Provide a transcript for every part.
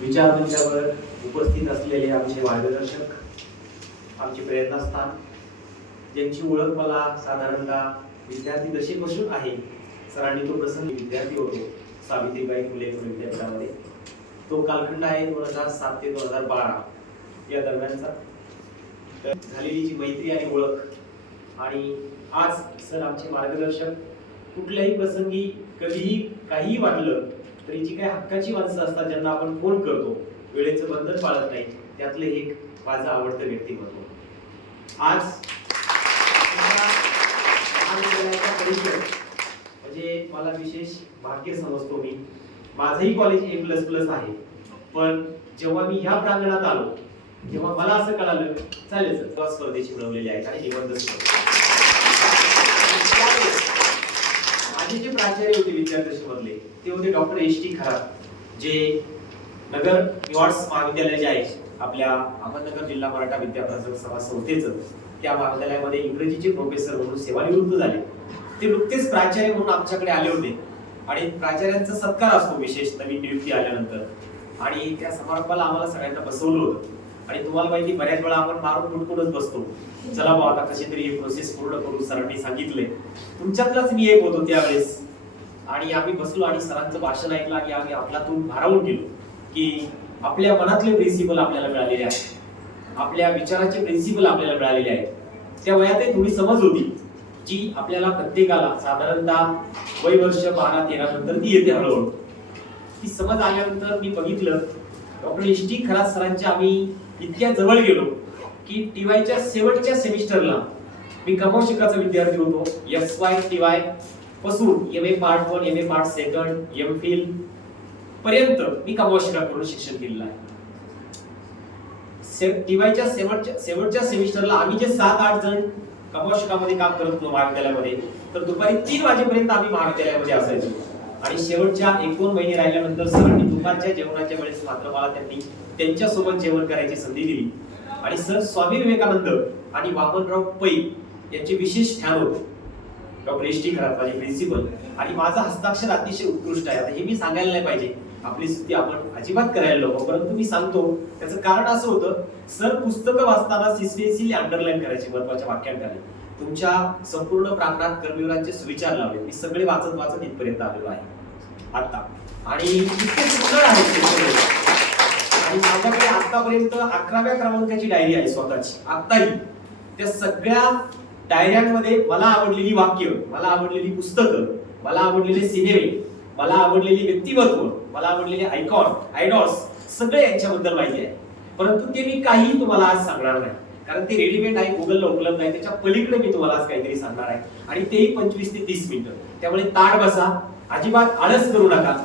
विचारमंचावर उपस्थित असलेले आमचे मार्गदर्शक, आमचे प्रेरणास्थान, ज्यांची ओळख मला साधारणतः विद्यार्थी दशेपासून आहे. सरांनी तो प्रसंग विद्यार्थी होतो सावित्रीबाई फुले विद्यापीठामध्ये. तो कालखंड आहे 2007 ते 2012 या दरम्यानचा. झालेली जी मैत्री आणि ओळख, आणि आज सर आमचे मार्गदर्शक. कुठल्याही प्रसंगी कधीही काहीही वाटलं तरी जी काही हक्काची माणसं असतात ज्यांना आपण फोन करतो, वेळेचं बंधन पाळत नाही, त्यातलं एक माझं आवडतं व्यक्तिमत्व. आज परिचय म्हणजे मला विशेष भाग्य समजतो मी. माझंही कॉलेज A++ आहे, पण जेव्हा मी ह्या प्रांगणात आलो तेव्हा मला असं कळालं, चालेल सर स्पर्धेची मिळवलेली आहेत आणि निबंध स्पर्धा. माझे जे प्राचार्य होते विद्यार्थ्यांमधले ते होते डॉक्टर H.T. खरात, जे नगर निवास महाविद्यालय जे आहे आपल्या अहमदनगर जिल्हा मराठा विद्यापीठाचं सभा संस्थेचं, त्या महाविद्यालयामध्ये इंग्रजीचे प्रोफेसर म्हणून सेवानिवृत्त झाले. ते नुकतेच प्राचार्य म्हणून आमच्याकडे आले होते आणि प्राचार्यांचा सत्कार असतो विशेष नवीन नियुक्ती आल्यानंतर. आणि त्या समारंभाला आम्हाला सगळ्यांना बसवलं होतं. आणि तुम्हाला माहिती, बऱ्याच वेळा आपण मारून फुटकूनच बसतो, चला बा आता कशी तरी ही प्रोसेस पूर्ण करू, सरांनी सांगितले. तुमच्यातलाच मी एक होतो त्यावेळेस. आणि आम्ही बसलो आणि सरांचं भाषण ऐकलं आणि आम्ही आपल्यातून भारावून गेलो की आपल्या मनातले प्रिन्सिपल आपल्याला मिळालेले आहेत, आपल्या विचाराचे प्रिन्सिपल आपल्याला मिळालेले आहेत. त्या वयातही थोडी समज होती जी आपल्याला प्रत्येकाला साधारणतः वय वर्ष 12-13 नंतर ती येते हळूहळू. ती समज आल्यानंतर मी बघितलं डॉक्टर H.T. खरात सरांच्या आम्ही इतक्या जवळ गेलो की टीवायच्या शेवटच्या सेमिस्टरला मी कमोशिकाचा विद्यार्थी होतो. FY-TY पासून MA part 1, MA part 2, MPhil पर्यंत मी कमोशिका करून शिक्षण केलेलं आहे. टीवायच्या शेवटच्या सेमिस्टरला आम्ही जे 7-8 जण कमोशिकामध्ये काम करत होतो महाविद्यालयामध्ये, तर दुपारी 3 वाजेपर्यंत आम्ही महाविद्यालयामध्ये असायचो. आणि शेवटच्या 1-2 महिने राहिल्यानंतर सरांनी दुपारच्या जेवणाच्या वेळेस मात्र मला त्यांनी त्यांच्यासोबत जेवण करायची संधी दिली. आणि सर स्वामी विवेकानंद आणि वामनराव पै यांचे विशेष फॅन होते. Doctor H.T. खरात माझे प्रिन्सिपल, आणि माझा हस्ताक्षर अतिशय उत्कृष्ट आहे. आता हे मी सांगायला नाही पाहिजे, आपली स्तुती आपण अजिबात करायला नको, परंतु मी सांगतो. त्याचं कारण असं होतं, सर पुस्तकं वाचताना सिस्टेन्शियली अंडरलाईन करायचे महत्वाच्या वाक्यांखाली. तुमच्या संपूर्ण प्रांगणात कर्मवीरांचे सुविचार लावले, मी सगळे वाचत वाचत इथपर्यंत आलेलो आहे आता. आणि इतके सुंदर आहेत. आणि माझ्याकडे आतापर्यंत 11व्या क्रमांकाची डायरी आहे स्वतःची आताही. त्या सगळ्या डायऱ्यांमध्ये मला आवडलेली वाक्य, मला आवडलेली पुस्तकं, मला आवडलेले सिनेमे, मला आवडलेली व्यक्तिमत्व, मला आवडलेले आयडॉल्स सगळे यांच्याबद्दल माहिती आहे. परंतु ते मी काही तुम्हाला आज सांगणार नाही, कारण ते रेडीमेड आहे, गुगलला उपलब्ध आहे. त्याच्या पलीकडे मी तुम्हाला आज काहीतरी सांगणार आहे, आणि तेही 25 ते 30 मिनिटं. त्यामुळे ताड बसा, अजिबात आळस करू नका.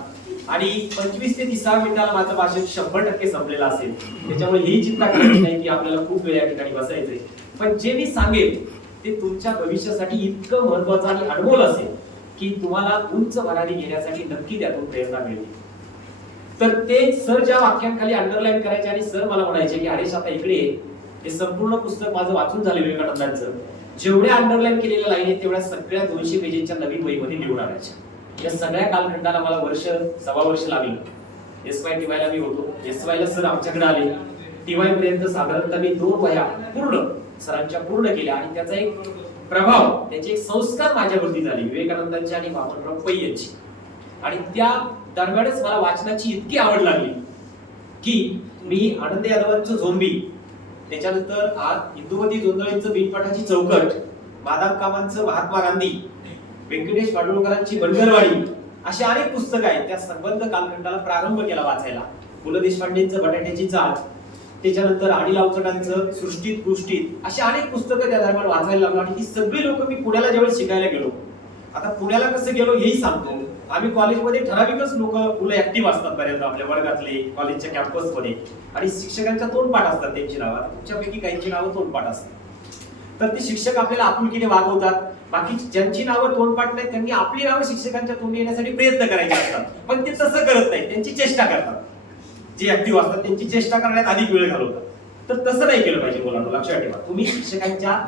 आणि 25 ते 30 मिनिटाला माझं भाषण 100% संपलेलं असेल. त्याच्यामुळे ही चिंता करायची नाही की आपल्याला खूप वेळ या ठिकाणी बसायचंय. पण जे मी सांगेल ते तुमच्या भविष्यासाठी इतकं महत्वाचं आणि अनमोल असेल की तुम्हाला उंच भरारी घेण्यासाठी नक्की त्यातून प्रेरणा मिळेल. तर ते सर ज्या वाक्यांखाली अंडरलाईन करायचे आणि सर मला म्हणायचे की हरेश आता इकडे हे संपूर्ण पुस्तक माझं वाचून झालं विवेकानंदांचं, जेवढ्या अंडरलाईन केलेल्या लाईन आहेत तेवढ्या सगळ्या 200 पेजेसच्या नवीन वहीमध्ये लिहून आणायच्या. या सगळ्या कालखंडाला मला सव्वा वर्ष लागलं. SY-TY ला मी होतो. SY ला सर आमच्याकडे आले. TY पर्यंत साधारणतः मी 2 वह्या पूर्ण सरांच्या पूर्ण केल्या, आणि त्याचा एक प्रभाव, त्याचे एक संस्कार माझ्यावरती झाले विवेकानंदांची आणि वामनराव पै यांची. आणि त्या दरम्यानच मला वाचनाची इतकी आवड लागली की मी आनंद यादवांचं झोंबी, त्याच्यानंतर इंदुमती जोंधळेंचं बिनपाठाची चौकट, माधव कामांचं महात्मा गांधी, व्यंकटेश माडगूळकरांची बनगरवाडी, अशी अनेक पुस्तकं आहेत. त्या संबंध कालखंडाला प्रारंभ केला वाचायला. पु ल देशपांडेंचं बटाट्याची चाळ, त्याच्यानंतर अनिल अवचटांचं सृष्टीत गोष्टीत, अशी अनेक पुस्तकं त्या दरम्यान वाचायला लागलो. आणि ती सगळी लोक मी पुण्याला ज्यावेळेस शिकायला गेलो, आता पुण्याला कसं गेलो हेही सांगतो. आम्ही कॉलेजमध्ये ठराविकच लोक मुलं ऍक्टिव्ह असतात बऱ्याचदा आपल्या वर्गातले, कॉलेजच्या कॅम्पसमध्ये, आणि शिक्षकांच्या तोंडपाठ असतात त्यांची नावं. तुमच्यापैकी काहींची नावं तोंडपाठ असतात, तर ते शिक्षक आपल्याला आपुलकीने वागवतात. बाकी ज्यांची नावं तोंडपाठ नाही त्यांनी आपली नावं शिक्षकांच्या तोंडी येण्यासाठी प्रयत्न करायचे असतात, पण ते तसं करत नाही, त्यांची चेष्टा करतात. जे ऍक्टिव्ह असतात त्यांची चेष्टा करण्यात अधिक वेळ घालवतात. तर तसं नाही केलं पाहिजे मुलांना, लक्षात ठेवा. तुम्ही शिक्षकांच्या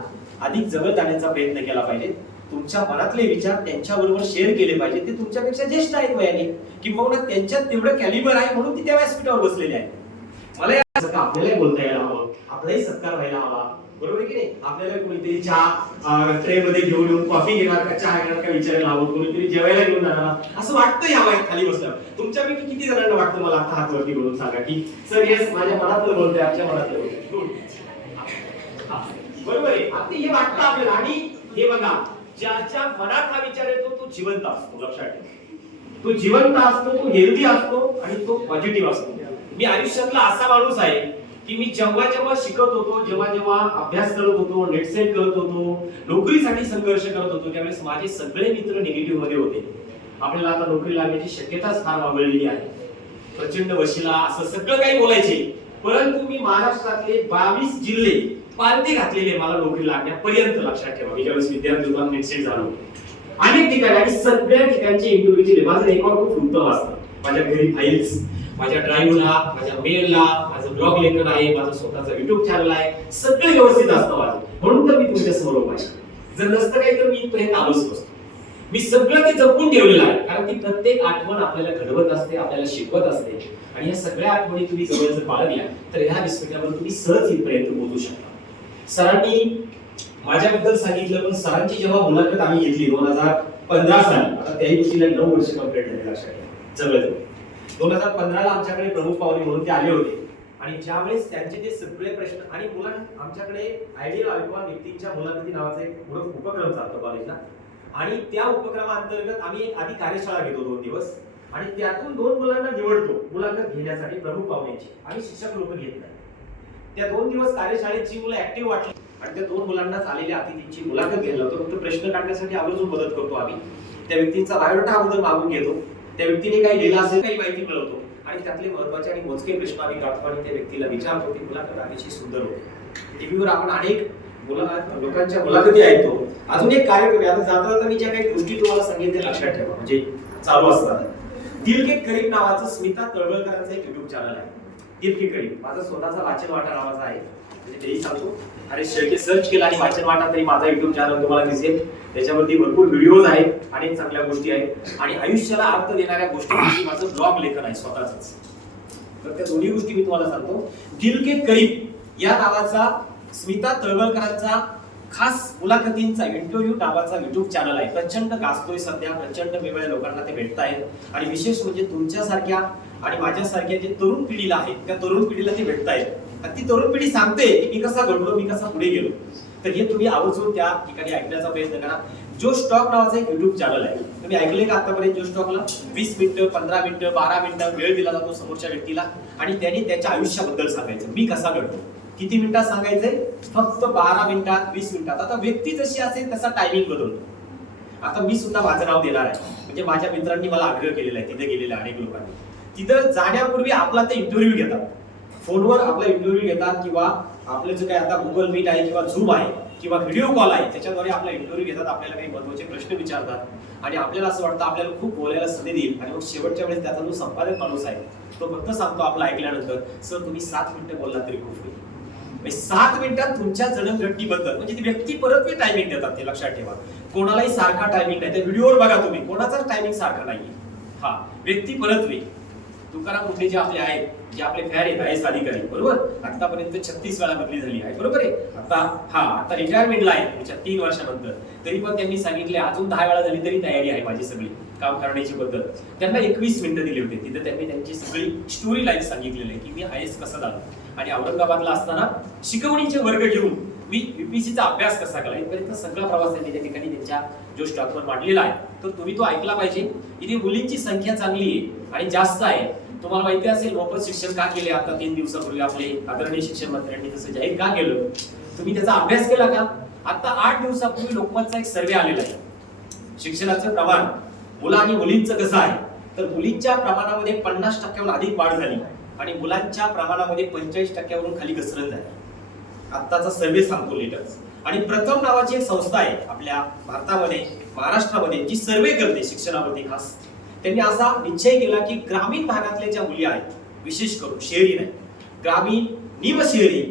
अधिक जवळ जाण्याचा प्रयत्न केला पाहिजे. तुमच्या मनातले विचार त्यांच्याबरोबर शेअर केले पाहिजे. ते तुमच्यापेक्षा ज्येष्ठ आहेत वयाने, किंवा त्यांच्यात तेवढं कॅलिबर आहे म्हणून ती त्या व्यासपीठावर बसलेले आहेत. मला आपल्यालाही बोलता यायला हवं, आपलाही सत्कार व्हायला हवा, बरोबर की नाही? आपल्याला कोणीतरी चहा ट्रे मध्ये घेऊन येऊन कॉफी घेणार का चहा घेणार का विचारायला हवं, कोणीतरी जेवायला घेऊन जाणार असं वाटतं या वयात खाली बसल्यावर. तुमच्यापैकी किती जणांना वाटतं मला आता हात वरती करून सांगा की सर येस माझ्या मनातलं बोलतोय, आमच्या मनातलं बोलतोय. बरोबर आहे, आता हे वाटतं आपल्याला. आणि हे बघा, ज्याच्या मनात हा विचार येतो तो जिवंत असतो. लक्षात ठेवा, तो जिवंत असतो, तो हेल्दी असतो आणि तो पॉझिटिव्ह असतो. मी आयुष्यातला असा माणूस आहे की मी जेव्हा जेव्हा शिकत होतो, जेव्हा जेव्हा अभ्यास करत होतो, नेट सेट करत होतो, नोकरीसाठी संघर्ष करत होतो, त्यावेळेस माझे सगळे मित्र निगेटिव्ह मध्ये होते. आपल्याला आता नोकरी लागण्याची शक्यताच फार वाढलेली आहे, प्रचंड वशिला असं सगळं काही बोलायचे. परंतु मी महाराष्ट्रातले 22 जिल्हे पालथे घातलेले मला नोकरी लागण्यापर्यंत. लक्षात ठेवा, मी ज्यावेळेस विद्यार्थी होतो, नेट सेट झालो अनेक ठिकाणी आणि सगळ्या ठिकाणचे इंटरव्ह्यू दिले. माझं रेकॉर्ड खूप उत्तम असतं. माझ्या घरी फाईल्स, माझ्या ड्राईव्हला, माझ्या मेलला, माझं ब्लॉग लेखन आहे, माझं स्वतःचं युट्यूब चॅनल आहे, सगळं व्यवस्थित असतं माझं. म्हणून तर मी तुमच्या समोर उभा आहे. जर नसतं काही तर मी इथपर्यंत आलोच नसतो. मी सगळं ते जपून ठेवलेलं आहे, कारण ती प्रत्येक आठवण आपल्याला घडवत असते, आपल्याला शिकवत असते. आणि या सगळ्या आठवणी तुम्ही जवळ जर बाळगल्या तर ह्या विस्फोटावर तुम्ही सहज इथपर्यंत पोहोचू शकता. सरांनी माझ्याबद्दल सांगितलं, पण सरांची जेव्हा मुलाखत आम्ही घेतली 2015 साली, आता त्याही गोष्टीला 9 वर्ष कंप्लीट झाले. लक्षात ठेवा, जवळ 2015 ला आमच्याकडे प्रमुख पाहुणे म्हणून ते आले होते. आणि ज्यावेळेस त्यांचे ते सगळे प्रश्न आणि मुलांना आमच्याकडे आयडियल आयकॉन व्यक्तींच्या मुलाखती नावाचा एक उपक्रम चालतो कॉलेजला. आणि त्या उपक्रमाअंतर्गत आम्ही एक आधी कार्यशाळा घेतो 2 दिवस, आणि त्यातून 2 मुलांना निवडतो मुलाखत घेण्यासाठी प्रमुख पाहुण्याची. आणि शिक्षक लोक घेत नाही. त्या 2 दिवस कार्यशाळेची मुलं ऍक्टिव्ह वाटली आणि त्या 2 मुलांनाच आलेल्या अतिथींची मुलाखत घ्यायला होतो. फक्त प्रश्न काढण्यासाठी आवर्जून मदत करतो आम्ही. त्या व्यक्तींचा बायोडाटा अगोदर मागून घेतो, त्या व्यक्तीने काही लिहिलं असेल काही माहिती मिळवतो, आणि त्यातले महत्त्वाचे आणि मोजके प्रश्न आम्ही काढतो आणि त्या व्यक्तीला विचारतो. ती मुलाखत अतिशय सुंदर होते. टीव्हीवर आपण अनेक लोकांच्या मुलाखती ऐकतो. अजून एक कार्यक्रम आता जाता मी ज्या काही गोष्टी तुम्हाला सांगितल्या लक्षात ठेवा, म्हणजे चालू असतात. दिल के करीब नावाचं स्मिता तळवळकरांचं एक युट्यूब चॅनल आहे. दिल के करीब माझा स्वतःचा वाचन वाटा नावाचा आहे, म्हणजे तेही सांगतो. आणि शेळके सर्च केला आणि वाचन वाटा तरी माझा युट्यूब चॅनल तुम्हाला दिसेल. त्याच्यावरती भरपूर व्हिडिओज आहेत, अनेक चांगल्या गोष्टी आहेत आणि आयुष्याला अर्थ देणाऱ्या गोष्टी. माझं ब्लॉग लेखन आहे स्वतःच. तर त्या दोन्ही गोष्टी मी तुम्हाला सांगतो. दिल के करीब या नावाचा स्मिता तळवळकरांचा खास मुलाखतींचा इंटरव्ह्यू नावाचा युट्यूब चॅनल आहे. प्रचंड गाजतोय सध्या, प्रचंड वेगवेगळ्या लोकांना ते भेटतायत. आणि विशेष म्हणजे तुमच्यासारख्या आणि माझ्यासारख्या जे तरुण पिढीला आहेत, त्या तरुण पिढीला ते भेटतायत. ती तरुण पिढी सांगते की मी कसा घडलो, मी कसा पुढे गेलो. तर हे तुम्ही आवर्जून त्या ठिकाणी ऐकण्याचा प्रयत्न करा. जो स्टॉक नावाचा एक युट्यूब चॅनल आहे, तुम्ही ऐकले का आतापर्यंत? जो स्टॉकला 20 मिनिटं, 15 मिनिटं, 12 मिनिटं वेळ दिला जातो समोरच्या व्यक्तीला आणि त्यांनी त्याच्या आयुष्याबद्दल सांगायचं. मी कसा घडलो, किती मिनिटात सांगायचंय? फक्त 12 मिनिटात, 20 मिनिटात. आता व्यक्ती जशी असेल तसा टायमिंग बदलतो. आता मी सुद्धा माझं नाव देणार आहे, म्हणजे माझ्या मित्रांनी मला आग्रह केलेला आहे, तिथे गेलेल्या अनेक लोकांनी. तिथं जाण्यापूर्वी आपला ते इंटरव्ह्यू घेतात, फोनवर आपला इंटरव्ह्यू घेतात, किंवा आपलं जे काय आता गुगल मीट आहे किंवा झूम आहे किंवा व्हिडिओ कॉल आहे त्याच्याद्वारे आपला इंटरव्ह्यू घेतात. आपल्याला काही महत्त्वाचे प्रश्न विचारतात आणि आपल्याला असं वाटतं आपल्याला खूप बोलायला संधी देईल. आणि मग शेवटच्या वेळेस त्याचा जो संपादक माणूस आहे तो फक्त सांगतो आपलं ऐकल्यानंतर, सर तुम्ही 7 मिनिटं बोलला तरी खूप होईल. 7 मिनिटात तुमच्या जडणघडणीबद्दल, म्हणजे ती व्यक्ती परत मी टायमिंग देतात. ते लक्षात ठेवा, कोणालाही सारखा टायमिंग नाही. त्या व्हिडिओवर बघा तुम्ही, कोणाचाच टायमिंग सारखा नाहीये. हा, व्यक्ती परत वे. तुकाराम मुंडे जे आपले आहेत, जे आपले फॅर आहेत आयएस अधिकारी, बरोबर, आतापर्यंत 36 वेळा बदली झाली आहे, बरोबर आहे. आता रिटायरमेंटला आहे पुढच्या 3 वर्षानंतर. तरी पण त्यांनी सांगितले अजून 10 वेळा झाली तरी तयारी आहे माझी सगळी काम करण्याची पद्धत. त्यांना 21 मिनिटं दिली होती. तिथे त्यांनी त्यांची सगळी स्टोरी लाईफ सांगितलेली आहे की मी आयएस कसा झालो आणि औरंगाबादला असताना शिकवणीचे वर्ग घेऊन मी यूपीसीचा अभ्यास कसा केला, इथपर्यंत सगळा प्रवास त्यांनी त्या ठिकाणी त्यांच्या जो स्टॉकवर मांडलेला आहे. तर तुम्ही तो ऐकला पाहिजे. इथे मुलींची संख्या चांगली आहे आणि जास्त आहे. तुम्हाला माहिती असेल मोफत शिक्षण का केले आता 3 दिवसापूर्वी आपले आदरणीय शिक्षण मंत्र्यांनी तसं जाहीर का केलं? तुम्ही त्याचा अभ्यास केला का? आता 8 दिवसापूर्वी लोकमतचा एक सर्वे आलेला आहे. शिक्षणाचं प्रमाण मुलं आणि मुलींचं कसं आहे, तर मुलींच्या प्रमाणामध्ये 50% अधिक वाढ झाली आणि मुलांच्या प्रमाणामध्ये 45% खाली घसरण झाली. आत्ताचा सर्वे सांगतो लेटेस्ट. आणि प्रथम नावाची एक संस्था आहे आपल्या भारतामध्ये, महाराष्ट्रामध्ये, जी सर्वे करते शिक्षणावरती खास. त्यांनी असा निश्चय केला की ग्रामीण भागातल्या ज्या मुली आहेत, विशेष करून शहरी नाही, ग्रामीण, निम शहरी,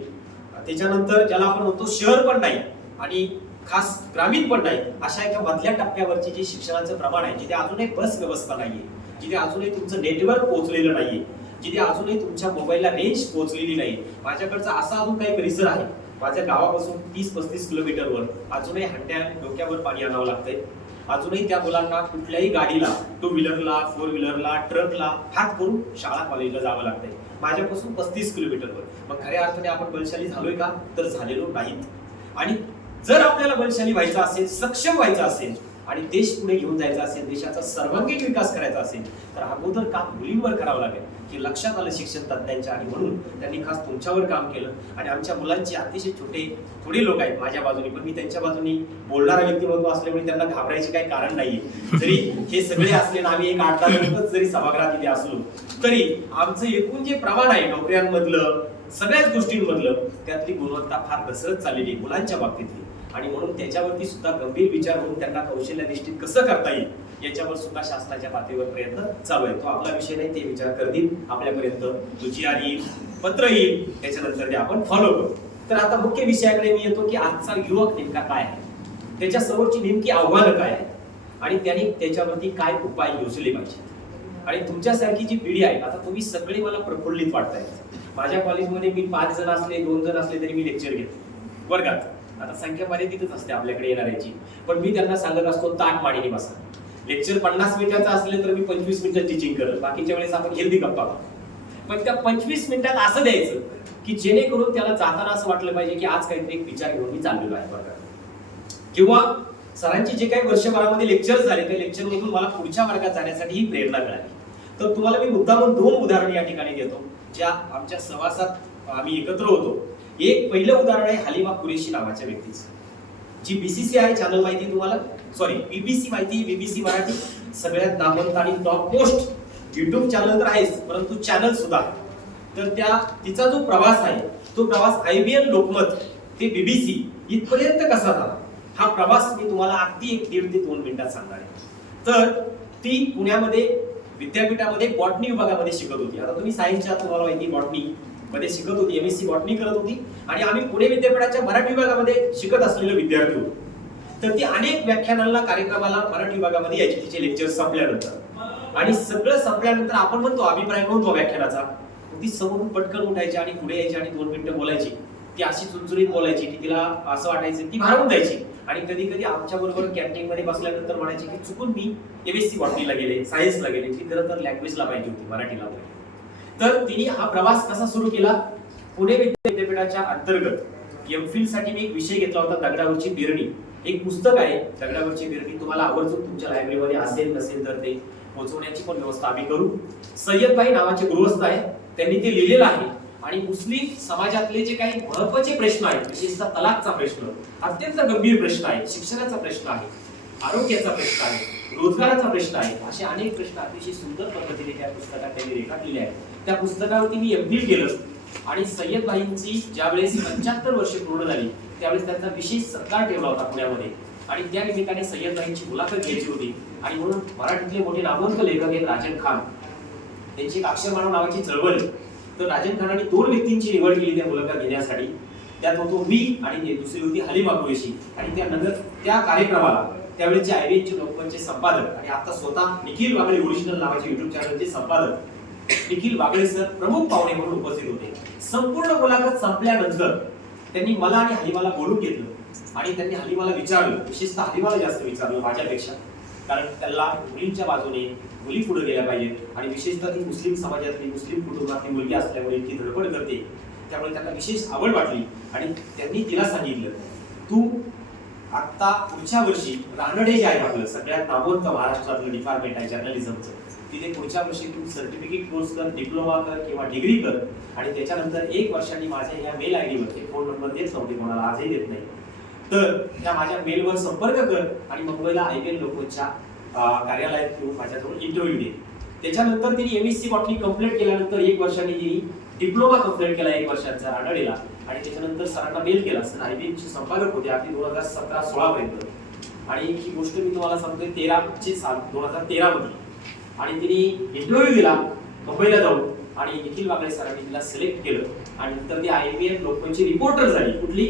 त्याच्यानंतर ज्याला आपण म्हणतो शहर पण नाही आणि खास ग्रामीण पण नाही, अशा एका मधल्या टप्प्यावरची जी शिक्षणाचं प्रमाण आहे, जिथे अजूनही बस व्यवस्था नाहीये, जिथे अजूनही तुमचं नेटवर्क पोहोचलेलं नाहीये, जिथे अजूनही तुमच्या मोबाईलला रेंज पोहोचलेली नाही. माझ्याकडचा असा अजून काही परिसर आहे, माझ्या गावापासून 30-35 किलोमीटरवर अजूनही हंड्या डोक्यावर पाणी आणावं लागतंय. अजूनही त्या मुलांना कुठल्याही गाडीला, टू व्हीलरला, फोर व्हीलरला, ट्रकला हात करून शाळा कॉलेजला जावं लागतंय माझ्यापासून 35 किलोमीटरवर. मग खऱ्या अर्थाने आपण बलशाली झालोय का? तर झालेलो नाहीत. आणि जर आपल्याला बलशाली व्हायचं असेल, सक्षम व्हायचं असेल आणि देश पुढे घेऊन जायचा असेल, देशाचा सर्वांगीण विकास करायचा असेल, तर अगोदर काम मुलींवर करावं लागेल. की लक्षात आलं शिक्षण तज्ञांच्या, आणि म्हणून त्यांनी खास तुमच्यावर काम केलं. आणि आमच्या मुलांचे अतिशय थोडे लोक आहेत माझ्या बाजूनी, पण मी त्यांच्या बाजूनी बोलणारा व्यक्तिमत्व असल्यामुळे त्यांना घाबरायचे काही कारण नाहीये. जरी हे सगळे असले ना, आम्ही एक 8-10 जणच जरी सभागृहात इथे असलो, तरी आमचं एकूण जे प्रमाण आहे नोकऱ्यांमधलं, सगळ्याच गोष्टींमधलं, त्यातली गुणवत्ता फार घसरत चाललेली आहे मुलांच्या बाबतीतली. आणि म्हणून त्याच्यावरती सुद्धा गंभीर विचार होऊन त्यांना कौशल्याधिष्ठित कसं करता येईल याच्यावर सुद्धा शासनाच्या पातळीवर प्रयत्न चालू आहे. तो आपला विषय नाही, ते विचार करतील आपल्यापर्यंत. GR येईल, पत्र येईल, त्याच्यानंतर ते आपण फॉलो करू. तर आता मुख्य विषयाकडे मी येतो की आजचा युवक नेमका काय आहे, त्याच्या समोरची नेमकी आव्हानं काय आहे, आणि त्यांनी त्याच्यावरती काय उपाय योजले पाहिजे. आणि तुमच्यासारखी जी पिढी आहे, आता तुम्ही सगळे मला प्रफुल्लित वाटताय. माझ्या कॉलेजमध्ये मी 5 जण असले, 2 जण असले तरी मी लेक्चर घेतो वर्गात. आता संख्या मर्यादितच असते आपल्याकडे येणाऱ्याची, पण मी त्यांना सांगत असतो ताट मांडीने बसा. लेक्चर 50 मिनिटाचं असले तर मी 25 मिनिटं टीचिंग करत, बाकीच्या वेळेस आपण हेल्दी गप्पा मारू. पण त्या 25 मिनिटात असं द्यायचं की जेणेकरून त्याला जाताना असं वाटलं पाहिजे की आज काहीतरी एक विचार घेऊन मी चाललेलो आहे वर्गात. किंवा सरांची जे काही वर्षभरामध्ये लेक्चर झाले, त्या लेक्चर मधून मला पुढच्या वर्गात जाण्यासाठी ही प्रेरणा मिळाली. तर तुम्हाला मी मुद्दामून 2 उदाहरण या ठिकाणी देतो, ज्या आमच्या सहवासात आम्ही एकत्र होतो. एक पहिलं उदाहरण आहे हलिमा कुरेशी नावाच्या व्यक्तीचं, जी BCCI चॅनल माहिती तुम्हाला, सॉरी BBC माहिती, BBC मराठी, सगळ्यात नामवंत आणि टॉप मोस्ट युट्यूब चॅनल तर आहेच, परंतु चॅनल सुद्धा. तर तिचा जो प्रवास आहे, तो प्रवास IBN लोकमत ते BBC इथपर्यंत कसा झाला, हा प्रवास मी तुम्हाला अगदी 1.5 ते 2 मिनिटात सांगणार आहे. तर ती पुण्यामध्ये विद्यापीठामध्ये बॉटनी विभागामध्ये शिकत होती. आता तुम्ही सायन्सच्या, तुम्हाला माहिती बॉटनी मध्ये शिकत होती, MSc बॉटनी करत होती, आणि आम्ही पुणे विद्यापीठाच्या मराठी विभागामध्ये शिकत असलेले विद्यार्थी होतो. तर ती अनेक व्याख्यानांना, कार्यक्रमाला मराठी विभागामध्ये यायची तिचे लेक्चर संपल्यानंतर. आणि सगळं संपल्यानंतर आपण म्हणतो अभिप्राय नोंदवा व्याख्यानाचा, ती समोरून पटकन उठायची आणि पुढे यायची आणि 2 मिनिटं बोलायची. ती अशी चुनचुनीत बोलायची की तिला असं वाटायचं ती भारावून जायची. आणि कधी कधी आमच्या बरोबर कॅन्टीन मध्ये बसल्यानंतर म्हणायची की चुकून मी MSc बॉटनीला गेले, सायन्सला गेले, ती खरं तर लँग्वेजला पाहिजे होती, मराठीला पाहिजे. तर तिने हा प्रवास कसा सुरू केला, पुणे विद्यापीठाच्या अंतर्गत MPhil साठी मी एक विषय घेतला होता, दगडावरची बिरणी. एक पुस्तक आहे दगडावरची बिरणी, तुम्हाला आवर्जून तुमच्या लायब्ररीमध्ये असेल नसेल तर ते पोहोचवण्याची पण व्यवस्था आम्ही करू. सय्यदभाई नावाचे गृहस्थ आहे, त्यांनी ते लिहिलेलं आहे. आणि मुस्लिम समाजातले जे काही महत्त्वाचे प्रश्न आहेत, विशेषतः तलाकचा प्रश्न अत्यंत गंभीर प्रश्न आहे, शिक्षणाचा प्रश्न आहे, आरोग्याचा प्रश्न आहे, रोजगाराचा प्रश्न आहे, असे अनेक प्रश्न अतिशय सुंदर पद्धतीने त्या पुस्तकात त्यांनी रेखाटलेले आहेत. त्या पुस्तकावरती मी MPhil केलं. आणि सय्यदभाईंची ज्यावेळेस 75 वर्ष पूर्ण झाली, त्यावेळेस त्यांचा विशेष सत्कार ठेवला होता पुण्यामध्ये. आणि त्या निमित्ताने सय्यदभाईंची मुलाखत घ्यायची होती. आणि म्हणून मराठीतले मोठे नामवंत लेखक आहेत राजन खान, त्यांची एक अक्षरमानव नावाची चळवळ. तर राजन खानाने 2 व्यक्तींची निवड केली त्या मुलाखत घेण्यासाठी. त्यात होतो मी आणि दुसरी होती हलिमा कुरेशी. आणि त्या कार्यक्रमाला त्यावेळेचे IBNचे लोकमतचे संपादक आणि आता स्वतः निखिल वागळे ओरिजिनल नावाचे युट्यूब चॅनलचे संपादक निखिल वागळे सर प्रमुख पाहुणे म्हणून उपस्थित होते. संपूर्ण मुलाखत संपल्यानंतर त्यांनी मला आणि हलिमाला बोलून घेतलं आणि त्यांनी हलिमाला विचारलं, विशेषतः हलिमाला जास्त विचारलं माझ्यापेक्षा, कारण त्याला मुलींच्या बाजूने मुली पुढे गेल्या पाहिजेत. आणि विशेषतः ती मुस्लिम समाजातली, मुस्लिम कुटुंबातली मुलगी असल्यामुळे ती धडपड करते, त्यामुळे त्यांना विशेष आवड वाटली. आणि त्यांनी तिला सांगितलं, तू आता पुढच्या वर्षी रानडे जे आहे आपलं सगळ्यात नामवंत महाराष्ट्रातलं डिपार्टमेंट आहे जर्नलिझमचं, तिथे पुढच्या वर्षी तू सर्टिफिकेट कोर्स कर, डिप्लोमा कर किंवा डिग्री कर. आणि त्याच्यानंतर 1 वर्षांनी माझ्या या मेल ID वर, ते फोन नंबर देत नव्हते कोणाला, आजही देत नाही, तर त्या माझ्या मेलवर संपर्क कर आणि मुंबईला IBN लोकमतच्या कार्यालयात येऊन माझ्याजवळ इंटरव्ह्यू दे. त्याच्यानंतर तिने MSc बॉटनी कंप्लीट केल्यानंतर 1 वर्षांनी तिने डिप्लोमा कंप्लीट केला 1 वर्षाचा रानडेला. आणि त्याच्यानंतर सरांना मेल केला. सर IBNचे संपादक होते अगदी 2017-16 पर्यंत. आणि ही गोष्ट मी तुम्हाला सांगतोय 2013 मध्ये. आणि तिने इंटरव्ह्यू दिला मुंबईला जाऊन आणि निखिल वागळे सरांनी तिला सिलेक्ट केलं. आणि नंतर ती IBN लोकमतची रिपोर्टर झाली. कुठली?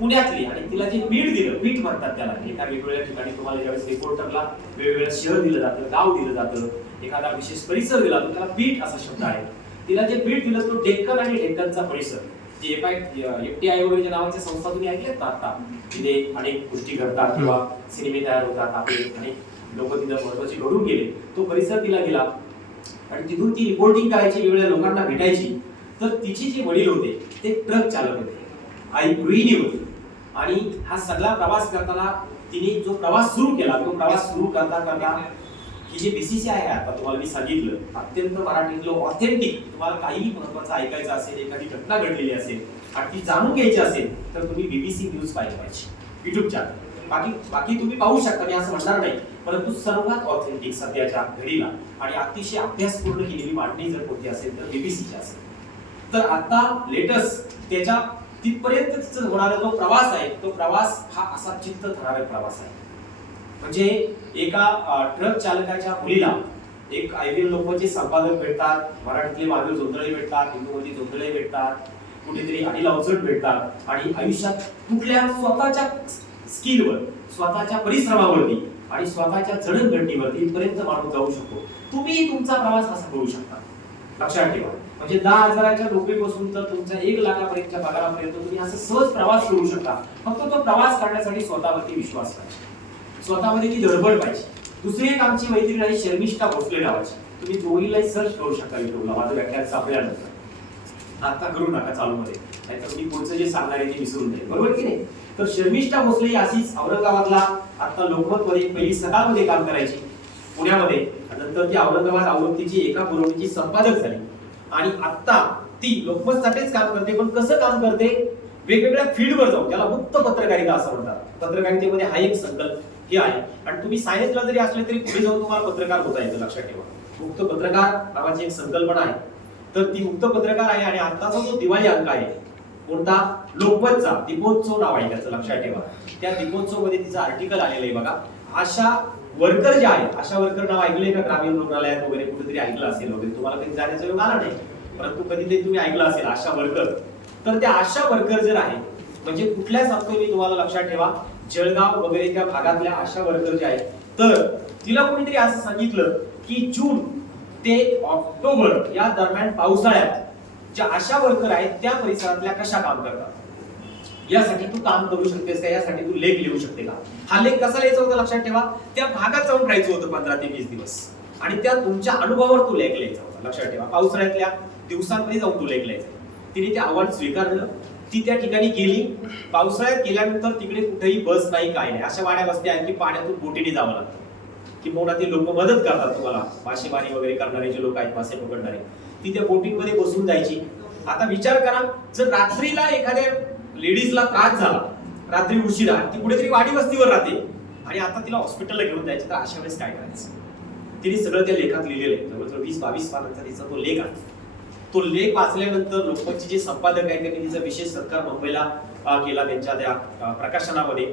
पुण्यातली, आणि तिला जे बीट दिलं, बीट म्हणतात त्याला, एका वेगवेगळ्या ठिकाणी तुम्हाला ज्यावेळेस रिपोर्टरला वेगवेगळं शहर दिलं जातं, गाव दिलं जातं, एखादा विशेष परिसर दिला जातो, त्याला बीट असा शब्द आहे. तिला जे बीट दिलं तो डेक्कन आणि डेक्कनचा परिसर, जे FTI वगैरे नावाच्या संस्था तुम्ही ऐकल्यात ना आता, तिथे अनेक गोष्टी घडतात किंवा सिनेमे तयार होतात, आपले अनेक लोक तिथं महत्वाचे घडून गेले, तो परिसर तिला गेला आणि तिथून ती रिपोर्टिंग करायची, वेगवेगळ्या लोकांना भेटायची. तर तिचे जे वडील होते ते ट्रक चालक होते, आई गृहिणी होती, आणि हा सगळा प्रवास करताना तिने जो प्रवास सुरू केला, तो प्रवास सुरू करता करता ही जी BCCI आहे, आता तुम्हाला मी सांगितलं, अत्यंत मराठीतलं ऑथेंटिक, तुम्हाला काही महत्वाचं ऐकायचं असेल, एखादी घटना घडलेली असेल आणि ती जाणून घ्यायची असेल तर तुम्ही BBC न्यूज पाहिजे पाहिजे युट्यूब चॅनल. बाकी तुम्ही पाहू शकता, मी असं म्हणणार नाही, परंतु सर्वात ऑथेंटिक सध्याच्या घडीला आणि अतिशय अभ्यासपूर्ण केलेली मांडणी जर कोणती असेल तर BBCची असेल. तर आता लेटेस्ट त्याच्या तिथपर्यंत होणारा जो प्रवास आहे, तो प्रवास हा असा चित्तथरारक प्रवास आहे. म्हणजे एका ट्रक चालकाच्या मुलीला एक IVL लोकचे संपादक भेटतात, मराठीतले महावीर जोंधळे भेटतात, हिंदूमध्ये जोंधळे भेटतात, कुठेतरी अनिल अवचट भेटतात, आणि आयुष्यात कुठल्या स्वतःच्या स्किलवर, स्वतःच्या परिश्रमावरती आणि स्वतःच्या जडणघडणीवरती इथपर्यंत माणूस जाऊ शकतो. तुम्ही तुमचा प्रवास कसा करू शकता लक्षात ठेवा. म्हणजे 10,000च्या नोकरीपासून तर तुमच्या 1 लाखापर्यंतच्या पगारापर्यंत तुम्ही असं सहज प्रवास करू शकता. फक्त तो प्रवास करण्यासाठी स्वतःवरती विश्वास पाहिजे, स्वतःमध्ये ती धडपड पाहिजे. दुसरी एक आमची मैत्रीण आहे शर्मिष्ठा भोसले नावाची, तुम्ही दोघीलाही सर्च करू शकता युट्यूबला, माझं व्याख्यान सापडल्यानंतर. आता करू नका चालू मध्ये, नाहीतर मी पुढचं जे सांगणार आहे ते विसरून जाईल, बरोबर की नाही. तर शर्मिष्ठा भोसले अशीच औरंगाबादला आता लोकमत मध्ये पहिली सकाळमध्ये काम करायची पुण्यामध्ये, नंतर ती औरंगाबाद आवृत्तीची एका पुरवणीची संपादक झाली, आणि आता ती लोकमतसाठीच काम करते. पण कसं काम करते, वेगवेगळ्या फील्डवर जाऊन, त्याला मुक्त पत्रकारिता असं म्हणतात. पत्रकारितेमध्ये हा एक संकल्प हे आहे, आणि तुम्ही सायन्सला जरी असले तरी पुढे जाऊन तुम्हाला पत्रकार होता येतं, लक्षात ठेवा. मुक्त पत्रकार नावाची एक संकल्पना आहे, तर ती मुक्त पत्रकार आहे. आणि आताचा जो दिवाळी अंक आहे कोणता, लोकमतचा, दीपोत्सव नाव आहे त्याचं, लक्षात ठेवा. त्या दीपोत्सव मध्ये तिचं आर्टिकल आलेलं आहे बघा. आशा वर्कर जे आहे, आशा वर्कर नाव ऐकलंय का, ग्रामीण रुग्णालयात वगैरे कुठेतरी ऐकलं असेल वगैरे, तुम्हाला कधी जाण्याचा योग आला नाही, परंतु कधीतरी तुम्ही ऐकलं असेल आशा वर्कर. तर त्या आशा वर्कर जर आहे, म्हणजे कुठल्या सांगतोय मी तुम्हाला, लक्षात ठेवा, जळगाव वगैरे त्या भागातल्या आशा वर्कर जे आहेत, तर तिला कोणीतरी असं सांगितलं की जून ते ऑक्टोबर या दरम्यान पावसाळ्यात ज्या आशा वर्कर आहेत त्या परिसरातल्या कशा काम करतात, यासाठी तू काम करू शकतेस का, यासाठी तू लेख लिहू शकते का. हा लेख कसा लिहायचा होता लक्षात ठेवा, त्या भागात जाऊन राहायचं होतं 15 ते 20 दिवस, आणि त्या तुमच्या अनुभवावर तू लेख लिहायचा होता, लक्षात ठेवा. पावसाळ्यातल्या दिवसांमध्ये जाऊन तू लेख लिहायचा. तिने ते आव्हान स्वीकारलं, ती त्या ठिकाणी गेली. पावसाळ्यात गेल्यानंतर तिकडे कुठेही बस नाही, काय नाही, अशा वाड्या वस्त्या आहेत की पाण्यातून बोटीने जावं लागतं, किंवा ते लोक मदत करतात तुम्हाला, मासेमारी वगैरे करणारे जे लोक आहेत, मासे पकडणारे, ती त्या बोटिंगमध्ये बसून जायची. आता विचार करा, जर रात्रीला एखाद्या लेडीजला त्रास झाला, रात्री उशिरा, ती कुठेतरी वाडी वस्तीवर राहते, आणि आता तिला हॉस्पिटलला घेऊन जायचं, तर अशा वेळेस काय करायचं. तिने सगळं त्या लेखात लिहिलेलं आहे, जवळजवळ 20-22 पानांचा तिचा तो लेख आहे. तो लेख वाचल्यानंतर लोकमतचे जे संपादक आहेत त्यांनी तिचा विशेष सत्कार मुंबईला केला त्यांच्या त्या प्रकाशनामध्ये.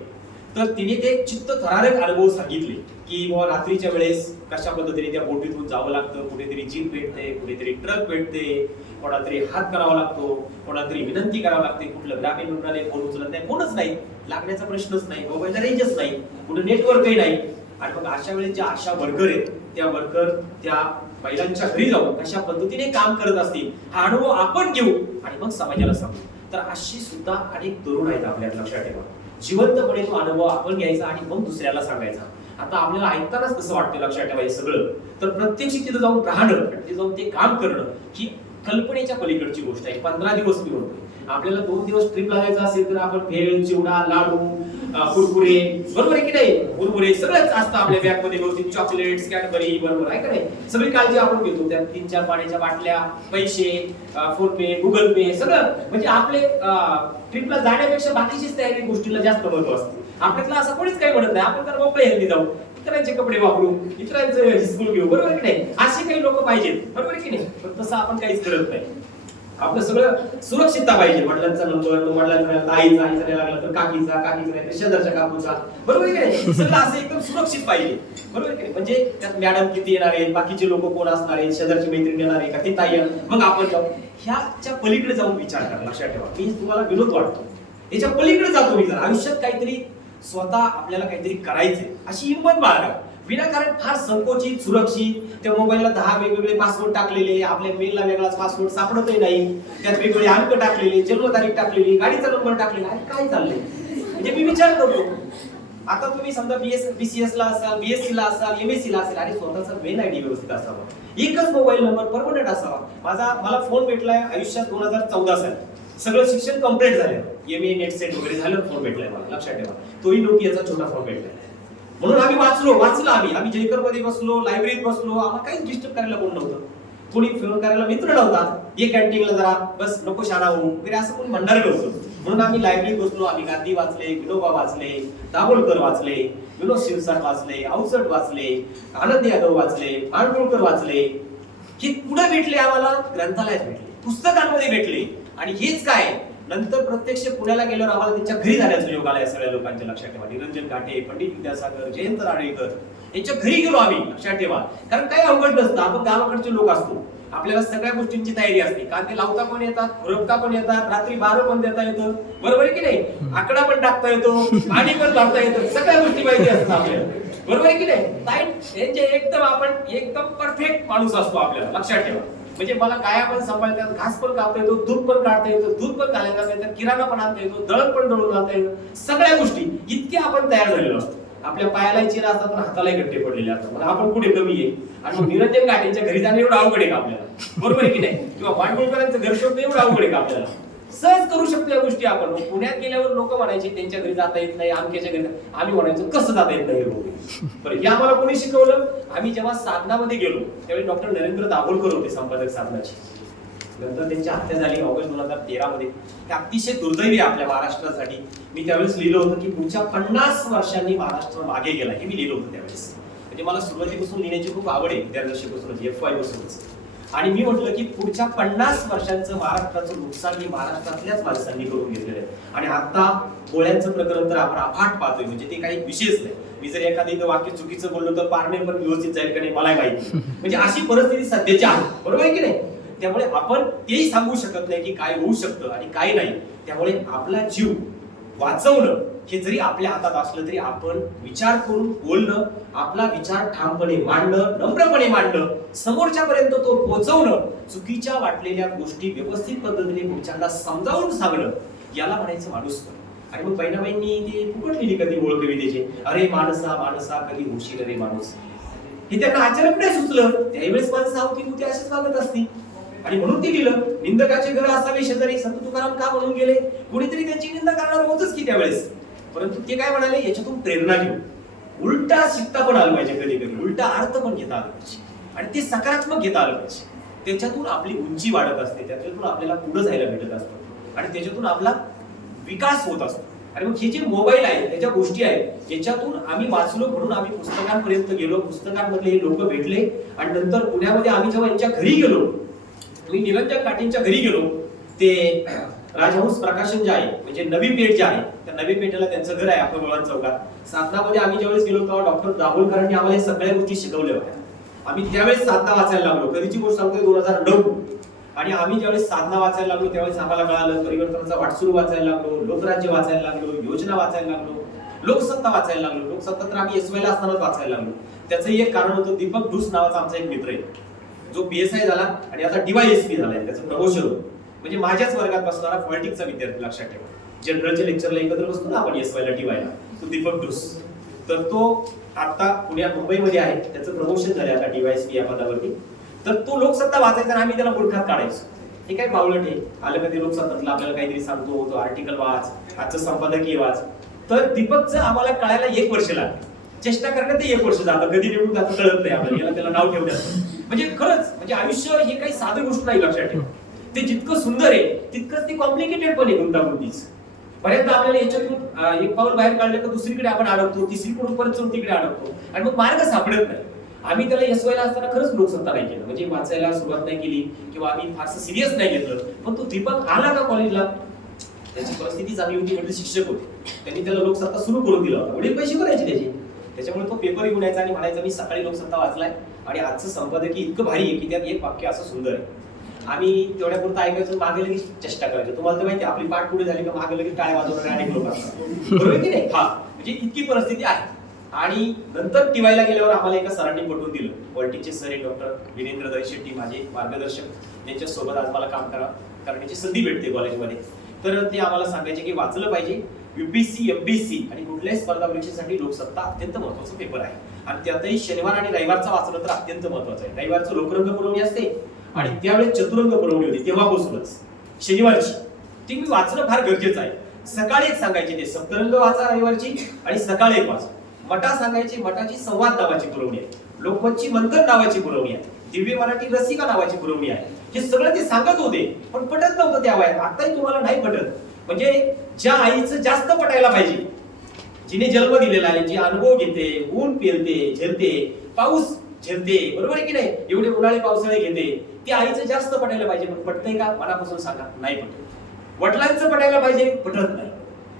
तर तिने ते चित्तथरारक अनुभव सांगितले की बाबा रात्रीच्या वेळेस कशा पद्धतीने त्या बोटीतून जावं लागतं, कुठेतरी जीप भेटते, कुठेतरी ट्रक भेटते, कोणातरी हात करावा लागतो, कोणातरी विनंती करावी लागते, कुठलं ग्रामीण रुग्णालय फोन उचलत नाही, फोनच नाही, लागण्याचा प्रश्नच नाही, मोबाईलला रेंजच नाही, कुठे नेटवर्कही नाही. आणि मग अशा वेळेस ज्या आशा वर्कर आहेत त्या वर्कर त्या महिलांच्या घरी जाऊन कशा पद्धतीने काम करत असतील हा अनुभव आपण घेऊ आणि मग समाजाला सांगू. तर अशी सुद्धा अनेक तरुण आहेत आपल्यात, लक्षात ठेवा. जिवंतपणे तो अनुभव आपण घ्यायचा आणि मग दुसऱ्याला सांगायचा. आता आपल्याला ऐकतानाच कसं वाटतं, लक्षात ठेवा हे सगळं, तर प्रत्यक्ष तिथं जाऊन राहणं, तिथे जाऊन ते काम करणं ही कल्पनेच्या पलीकडची गोष्ट आहे. 15 दिवस मी म्हणतोय, आपल्याला 2 दिवस ट्रिप लागायचं असेल तर आपण भेळ, चिवडा, लाडू, कुरकुरे, बरोबर आहे की नाही, कुरकुरे सगळंच असतं आपल्या बॅग मध्ये, व्यवस्थित चॉकलेट्स, कॅडबरी, बरोबर आहे का नाही, सगळी काळजी आपण घेतो. त्यात 3-4 पाण्याच्या बाटल्या, पैसे, फोन पे, गुगल पे, सगळं. म्हणजे आपले ट्रिपला जाण्यापेक्षा बाकीचीच तयारी गोष्टीला जास्त महत्व असते. आपल्यातला असं कोणीच काही म्हणत नाही, आपण तर मोकळे हेल्दी जाऊ, इतरांचे कपडे वापरू, इतरांचं हिसकून घेऊ, बरोबर की नाही, असे काही लोक पाहिजेत, बरोबर की नाही. पण तसं आपण काहीच करत नाही. आपलं सगळं सुरक्षितता पाहिजे. वडिलांचा नंबर, वडिलांचा आईचा नाही लागला तर काकीचा, काकीचा नाही तर शेजारच्या काकूचा, बरोबर की नाही, सगळं असं एकदम सुरक्षित पाहिजे, बरोबर की नाही. म्हणजे त्यात मॅडम किती येणार आहेत, बाकीचे लोक कोण असणार आहेत, शेजारची मैत्रीण येणार आहे का, ती ताई, मग आपण जाऊ, ह्याच्या पलीकडे जाऊन विचार करा. लक्षात ठेवा, मी तुम्हाला विनोद वाटतो, याच्या पलीकडे जातो मी जर आयुष्यात काहीतरी स्वतः आपल्याला काहीतरी करायचंय अशी हिंमत बाळगा. विनाकारण फार संकोचित सुरक्षित त्या मोबाईलला 10 वेगवेगळे पासवर्ड टाकलेले, आपल्या मेलला वेगळाच पासवर्ड सापडतही नाही, त्यात वेगवेगळे अंक टाकलेले, जन्मतारीख टाकलेली, गाडीचा नंबर टाकलेला, आणि काय चाललंय. म्हणजे मी विचार करतो, आता तुम्ही समजा BCS ला असाल, BSc ला असाल, MSc ला असाल, आणि स्वतःचा मेल आयडी व्यवस्थित असावा, एकच मोबाईल नंबर परमनंट असावा. मला फोन भेटलाय आयुष्यात 2014 साली, सगळं शिक्षण कंप्लीट झालं, MA नेट सेट वगैरे झालं, फोन भेटलाय मला, लक्षात ठेवा. तोही नोकियाचा छोटा फोन भेटलाय. म्हणून आम्ही वाचलं आम्ही जयकर मध्ये बसलो, लायब्ररीत बसलो, आम्हाला काहीच डिस्टर्ब करायला कोण नव्हतं, कोणी फोन करायला मित्र नव्हता, ये कॅन्टीनला जरा बस नको शाळा होऊ वगैरे असं कोणी म्हणणार नव्हतं. म्हणून आम्ही लायब्ररीत बसलो, आम्ही गांधी वाचले, विनोबा वाचले, दाभोळकर वाचले, विनोद शिरसाट वाचले, अवचट वाचले, आनंद यादव वाचले, माडगुळकर वाचले. हे कुठे भेटले आम्हाला? ग्रंथालयात भेटले, पुस्तकांमध्ये भेटले. आणि हेच काय, नंतर प्रत्यक्ष पुण्याला गेल्यावर आम्हाला त्यांच्या घरी जाण्याचा योग आला. या सगळ्या लोकांच्या लक्षात ठेवा, निरंजन घाटे, पंडित विद्यासागर, जयंत राणेकर यांच्या घरी गेलो आम्ही, लक्षात ठेवा. कारण काही अवघड नसतं, आपण गावाकडचे लोक असतो, आपल्याला सगळ्या गोष्टींची तयारी असते. कांदे लावता पण येतात, खुरपता पण येतात, रात्री 12 पण देता येतं, बरोबर आहे की नाही, आकडा पण टाकता येतो, पाणी पण लावता येतं, सगळ्या गोष्टी माहिती असतात आपल्याला, बरोबर आहे की नाही. एकदम परफेक्ट माणूस असतो आपल्याला, लक्षात ठेवा. म्हणजे मला गाया पण सांभाळतात, घास पण कापता येतो, दूध पण काढता येतं, दूध पण घालायला येतं, किराणा पण आणता येतो, दळण पण दळून आणता येतं, सगळ्या गोष्टी इतके आपण तयार झालेलो असतो. आपल्या पायाला चिरा असतात पण हातालाही गट्टे पडलेले असतात, म्हणजे आपण कुठे कमी आहे. आणि मग निरंजन घाटेंच्या घरी जाणं एवढं अवघड आहे का आपल्याला, बरोबर आहे की नाही, किंवा माडगुळकरांचं घर शोधणं एवढं अवघड आहे का आपल्याला. सहज करू शकतो या गोष्टी आपण. पुण्यात गेल्यावर लोक म्हणायचे त्यांच्या घरी जाता येत नाही, आमच्याच्या घरी, आम्ही म्हणायचो कसं जाता येत नाही. बरं, हे आम्हाला कोणी शिकवलं? आम्ही जेव्हा साधनामध्ये गेलो त्यावेळी डॉक्टर नरेंद्र दाभोळकर होते संपादक साधनाचे. नंतर त्यांची हत्या झाली ऑगस्ट 2013 मध्ये. ते अतिशय दुर्दैवी आपल्या महाराष्ट्रासाठी. मी त्यावेळेस लिहिलं होतं की पुढच्या 50 वर्षांनी महाराष्ट्र मागे गेला, हे मी लिहिलं होतं त्यावेळेस. म्हणजे मला सुरुवातीपासून लिहिण्याची खूप आवड आहे, विद्यार्थ्यापासूनच, FY पासूनच. आणि मी म्हटलं की पुढच्या 50 वर्षांचं महाराष्ट्राचं नुकसान ही महाराष्ट्रातल्याच माणसांनी करून घेतलेलं आहे. आणि आता गोळ्यांचं प्रकरण तर आपण अफाट पाहतोय, म्हणजे ते काही विशेष नाही. मी जर एखादं वाक्य चुकीचं बोललो तर पारणे पण व्यवस्थित जाईल का नाही मला माहिती. म्हणजे अशी परिस्थिती सध्याची आहे, बरोबर आहे की नाही. त्यामुळे आपण तेही सांगू शकत नाही की काय होऊ शकतं आणि काय नाही. त्यामुळे आपला जीव वाचवणं हे जरी आपल्या हातात असलं तरी आपण विचार करून बोलणं, आपला विचार ठामपणे मांडणं, नम्रपणे मांडणं, समोरच्या पर्यंत तो पोहोचवणं, चुकीच्या वाटलेल्या गोष्टी व्यवस्थित पद्धतीने पुढच्यांना समजावून सांगणं, याला म्हणायचं माणूसपण. आणि मग बहिणाबाईंनी ते फुकट लिहिली कधी ओळ कवितेचे, अरे माणसा माणसा कधी होशील रे माणूस. हे त्यांना अचानक नाही सुचलं, त्यावेळेस माणसं होती अशीच वागत असती. आणि म्हणून ते लिहिलं, निंदकाचे घर असावे शेजारी, संत तुकाराम का म्हणून गेले, कोणीतरी त्यांची निंदा करणार होतच की त्यावेळेस. परंतु ते काय म्हणाले, याच्यातून प्रेरणा घेऊ, उलटा शिकता पण आलं पाहिजे, कधी कधी उलटा अर्थ पण घेता आलं पाहिजे, आणि ते सकारात्मक घेता आलं पाहिजे. त्याच्यातून आपली उंची वाढत असते, त्याच्यातून आपल्याला पुढे जायला भेटत असतं, आणि त्याच्यातून आपला विकास होत असतो. आणि मग हे जे मोबाईल आहे, त्याच्या गोष्टी आहेत, याच्यातून आम्ही वाचलो म्हणून आम्ही पुस्तकांपर्यंत गेलो, पुस्तकांमधले हे लोक भेटले. आणि नंतर पुण्यामध्ये आम्ही जेव्हा यांच्या घरी गेलो, मी निरंजन घाटेंच्या घरी गेलो, ते राजहंस प्रकाशन जे आहे, म्हणजे नवी पेठ जे आहे, त्या नवी पेठेला त्यांचं घर आहे आपल्या गोळान चौकात. साधनामध्ये आम्ही ज्यावेळेस गेलो तेव्हा डॉक्टर दाभोळकरांनी आम्हाला हे सगळ्या गोष्टी शिकवल्या होत्या. आम्ही त्यावेळेस साधना वाचायला लागलो, कधीची गोष्ट सांगतोय 2009. आणि आम्ही ज्यावेळेस साधना वाचायला लागलो त्यावेळेस आम्हाला कळालं, परिवर्तनाचा वाटसुरू वाचायला लागलो, लोकराज्य वाचायला लागलो, योजना वाचायला लागलो, लोकसत्ता वाचायला लागलो. लोकसत्ता तर आम्ही SY ला असतानाच वाचायला लागलो. त्याचंही एक कारण होतं, दीपक ढुस नावाचा आमचा एक मित्र आहे, जो PSI झाला आणि आता DYSP झालाय, त्याचं प्रमोशन होतं. म्हणजे माझ्याच वर्गात बसणारा पॉलिटिक्सचा विद्यार्थी, लक्षात ठेवा. जनरलच्या लेक्चरला एकत्र बसतो ना आपण SY ला DY ला, तो दीपक ढुस. तर तो आता मुंबईमध्ये आहे, त्याचं प्रमोशन झालं आता DYSP या पदावरती. तर तो लोकसत्ता वाचायचा आणि आम्ही त्याला बुडखात काढायचो. हे काय बावळट आहे, आलं का ते लोकसत्तातलं आपल्याला काहीतरी सांगतो, तो आर्टिकल वाच, आजचं संपादकीय वाच. तर दीपकचं आम्हाला कळायला 1 वर्ष लागलं, चेष्टा करण्यात 1 वर्ष जातं, कधी निवडून जातं कळत नाही आपल्याला, याला त्याला नाव ठेवण्याचं. म्हणजे खरंच, म्हणजे आयुष्य हे काही साधी गोष्ट नाही, लक्षात ठेवा. ते जितकं सुंदर आहे तितकंच ते कॉम्प्लिकेटेड पण आहे, गुंतागुंतीच. बऱ्याचदा आपल्याला याच्यातून एक पाऊल बाहेर काढलं तर दुसरीकडे आपण अडकतो, तिसरीकडून परत चौथीकडे अडकतो, आणि मग मार्ग सापडत नाही. आम्ही त्याला SY ला असताना खरंच लोकसत्ता नाही केलं, म्हणजे वाचायला सुरुवात नाही केली किंवा आम्ही फारसं सिरियस नाही घेतलं. पण तो दीपक आला का कॉलेजला, त्याची परिस्थिती चांगली होती, म्हणजे शिक्षक होते, त्यांनी त्याला लोकसत्ता सुरू करून दिला होता, वडील पैसे भरायचे त्याचे. त्याच्यामुळे तो पेपर घेऊन यायचा आणि म्हणायचा मी सकाळी लोकसत्ता वाचलाय आणि आजचं संपादकीय इतकं भारी आहे की त्यात एक वाक्य असं सुंदर आहे, आम्ही तेवढ्यापुरतं ऐकायचो, मागे लगेच चेष्टा करायचो. तुम्हाला तर माहिती आपली पाठ पुढे झाली का मागे लगेच टाळ्या वाजवणारे अनेक लोक असतात, बरोबर की नाही? हा, म्हणजे इतकी परिस्थिती आहे. आणि नंतर टीवायला गेल्यावर आम्हाला एका सरांनी पटवून दिलं, पॉलिटिक्सचे सर डॉक्टर विरेंद्र दळशेट्टी, माझे मार्गदर्शक, त्यांच्या सोबत आज मला काम करण्याची संधी भेटते कॉलेजमध्ये. तर ते आम्हाला सांगायचे की वाचलं पाहिजे. युपीएससी, एमपीएससी आणि कुठल्याही स्पर्धा परीक्षेसाठी लोकसत्ता अत्यंत महत्वाचा पेपर आहे. आणि त्यातही शनिवार आणि रविवारचा वाचलं तर अत्यंत महत्वाचं आहे. रविवारचं लोकरंग पुरवणी असते आणि त्यावेळेस चतुरंग पुरवणी होती, तेव्हापासूनच शनिवारची ती मी वाचणं फार गरजेचं आहे. सकाळी एक सांगायचे ते सप्तरंग वाचा रविवारची, आणि सकाळी एक वाचा. मटा सांगायची, मटाची संवाद नावाची पुरवणी आहे, लोकमतची मंथन नावाची पुरवणी आहे, दिव्य मराठी रसिका नावाची पुरवणी आहे. हे सगळं ते सांगत होते, पण पटत नव्हतं त्या वयात. आताही तुम्हाला नाही पटत. म्हणजे ज्या आईचं जास्त पटायला पाहिजे, जिने जन्म दिलेला आहे, जी अनुभव घेते, ऊन पेलते, झेलते, पाऊस झेलते, बरोबर आहे की नाही, एवढे उन्हाळे पावसाळे घेते, ती आईचं जास्त पटायला पाहिजे. पण पटतंय का? मनापासून सांगा, नाही पटत. वडिलांचं पटायला पाहिजे, पटत नाही.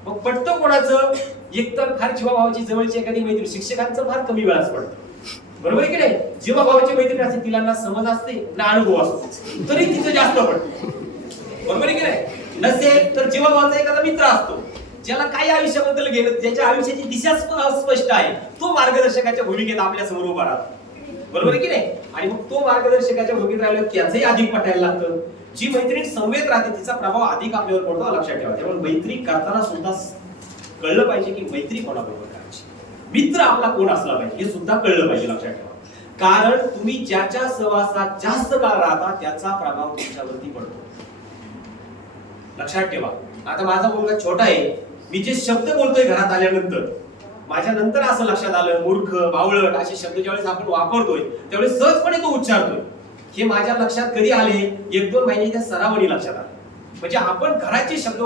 मग पटतं कोणाचं? एकतर फार जीवाभावाची जवळची एखादी मैत्रीण, शिक्षकांचं फार कमी वेळाच पडतं, बरोबर आहे की नाही? जीवाभावाची मैत्रीण असते, तिला ना समज असते ना अनुभव असतो, तरी तिचं जास्त पडतं, बरोबर आहे की नाही? नसेल तर जीवाभावाचा एखादा मित्र असतो, ज्याला काही आयुष्याबद्दल घेणं, ज्याच्या आयुष्याची दिशा स्पष्ट आहे, तो मार्गदर्शकाच्या भूमिकेत आपल्या समोर उभा राहतो, बरोबर आहे की नाही? आणि मग तो मार्गदर्शकाच्या भूमिकेत राहिला त्याचंही अधिक पटायला लागतं. जी मैत्रीण संवेद राहते तिचा प्रभाव अधिक आपल्यावर पडतो, लक्षात ठेवा. त्यामुळे मैत्री करताना सुद्धा कळलं पाहिजे की मैत्री कोणाबरोबर करायची, मित्र आपला कोण असला पाहिजे हे सुद्धा कळलं पाहिजे, लक्षात ठेवा. कारण तुम्ही ज्याच्या सहवासात जास्त काळ राहता त्याचा प्रभाव तुमच्यावरती पडतो, लक्षात ठेवा. आता माझा मुलगा छोटा आहे, मी जे शब्द बोलतोय घरात आल्यानंतर, माझ्या नंतर असं लक्षात आलं, मूर्ख, बावळट असे शब्द ज्यावेळेस आपण वापरतोय त्यावेळेस सहजपणे तो उच्चारतोय. हे माझ्या लक्षात कधी आले? 1-2 महिन्याच्या सरावानी लक्षात आले. म्हणजे आपण घराचे शब्द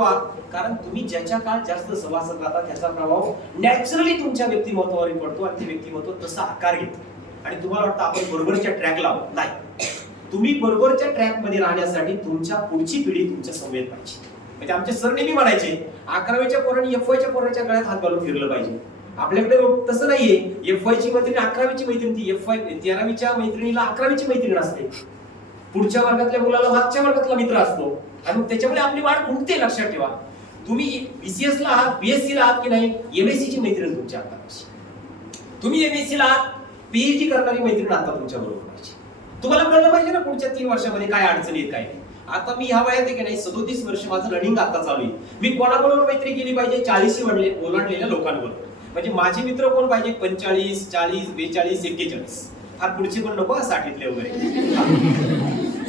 कारण तुम्ही ज्याच्या काळ जास्त सहवासात राहता त्याचा प्रभाव नॅचरली तुमच्या व्यक्तिमत्वावर पडतो आणि ते व्यक्तिमत्व तसा आकार घेतो. आणि तुम्हाला वाटतं आपण बरोबरच्या ट्रॅकला आहोत, नाही. तुम्ही बरोबरच्या ट्रॅक मध्ये राहण्यासाठी तुमच्या पुढची पिढी तुमच्या समवेत पाहिजे. म्हणजे आमचे सर नेहमी म्हणायचे, 11वीच्या पोरांनी एफवायच्या पोराच्या गळ्यात हात घालून फिरलं पाहिजे. आपल्याकडे तसं नाहीये. एफवायची मैत्रीण 11वीची मैत्रीण, ती एफवाय 13वीच्या मैत्रिणीला 11वीची मैत्रीण असते, पुढच्या वर्गातल्या मुलाला मागच्या वर्गातला मित्र असतो, आणि मग त्याच्यामुळे आपली वाढ खुंटते, लक्षात ठेवा. तुम्ही बीसीएस ला आहात, बीएससी ला आहात की नाही, एमएससी ची मैत्रीण तुमच्या हातात. तुम्ही एमएससी ला आहात, पीएचडी करणारी मैत्रीण आता तुमच्या बरोबर पाहिजे. तुम्हाला कळलं पाहिजे ना पुढच्या 3 वर्षामध्ये काय अडचणी आहेत, काय नाही. आता मी ह्या वयात आहे की नाही, 37 वर्ष माझं रनिंग आता चालू आहे. मी कोणाबरोबर मैत्री केली पाहिजे? 40 ओलांडलेल्या लोकांबरोबर. म्हणजे माझे मित्र कोण पाहिजे? 45, 40, 42, 41. फार पुढचे पण नको, 60तले वगैरे,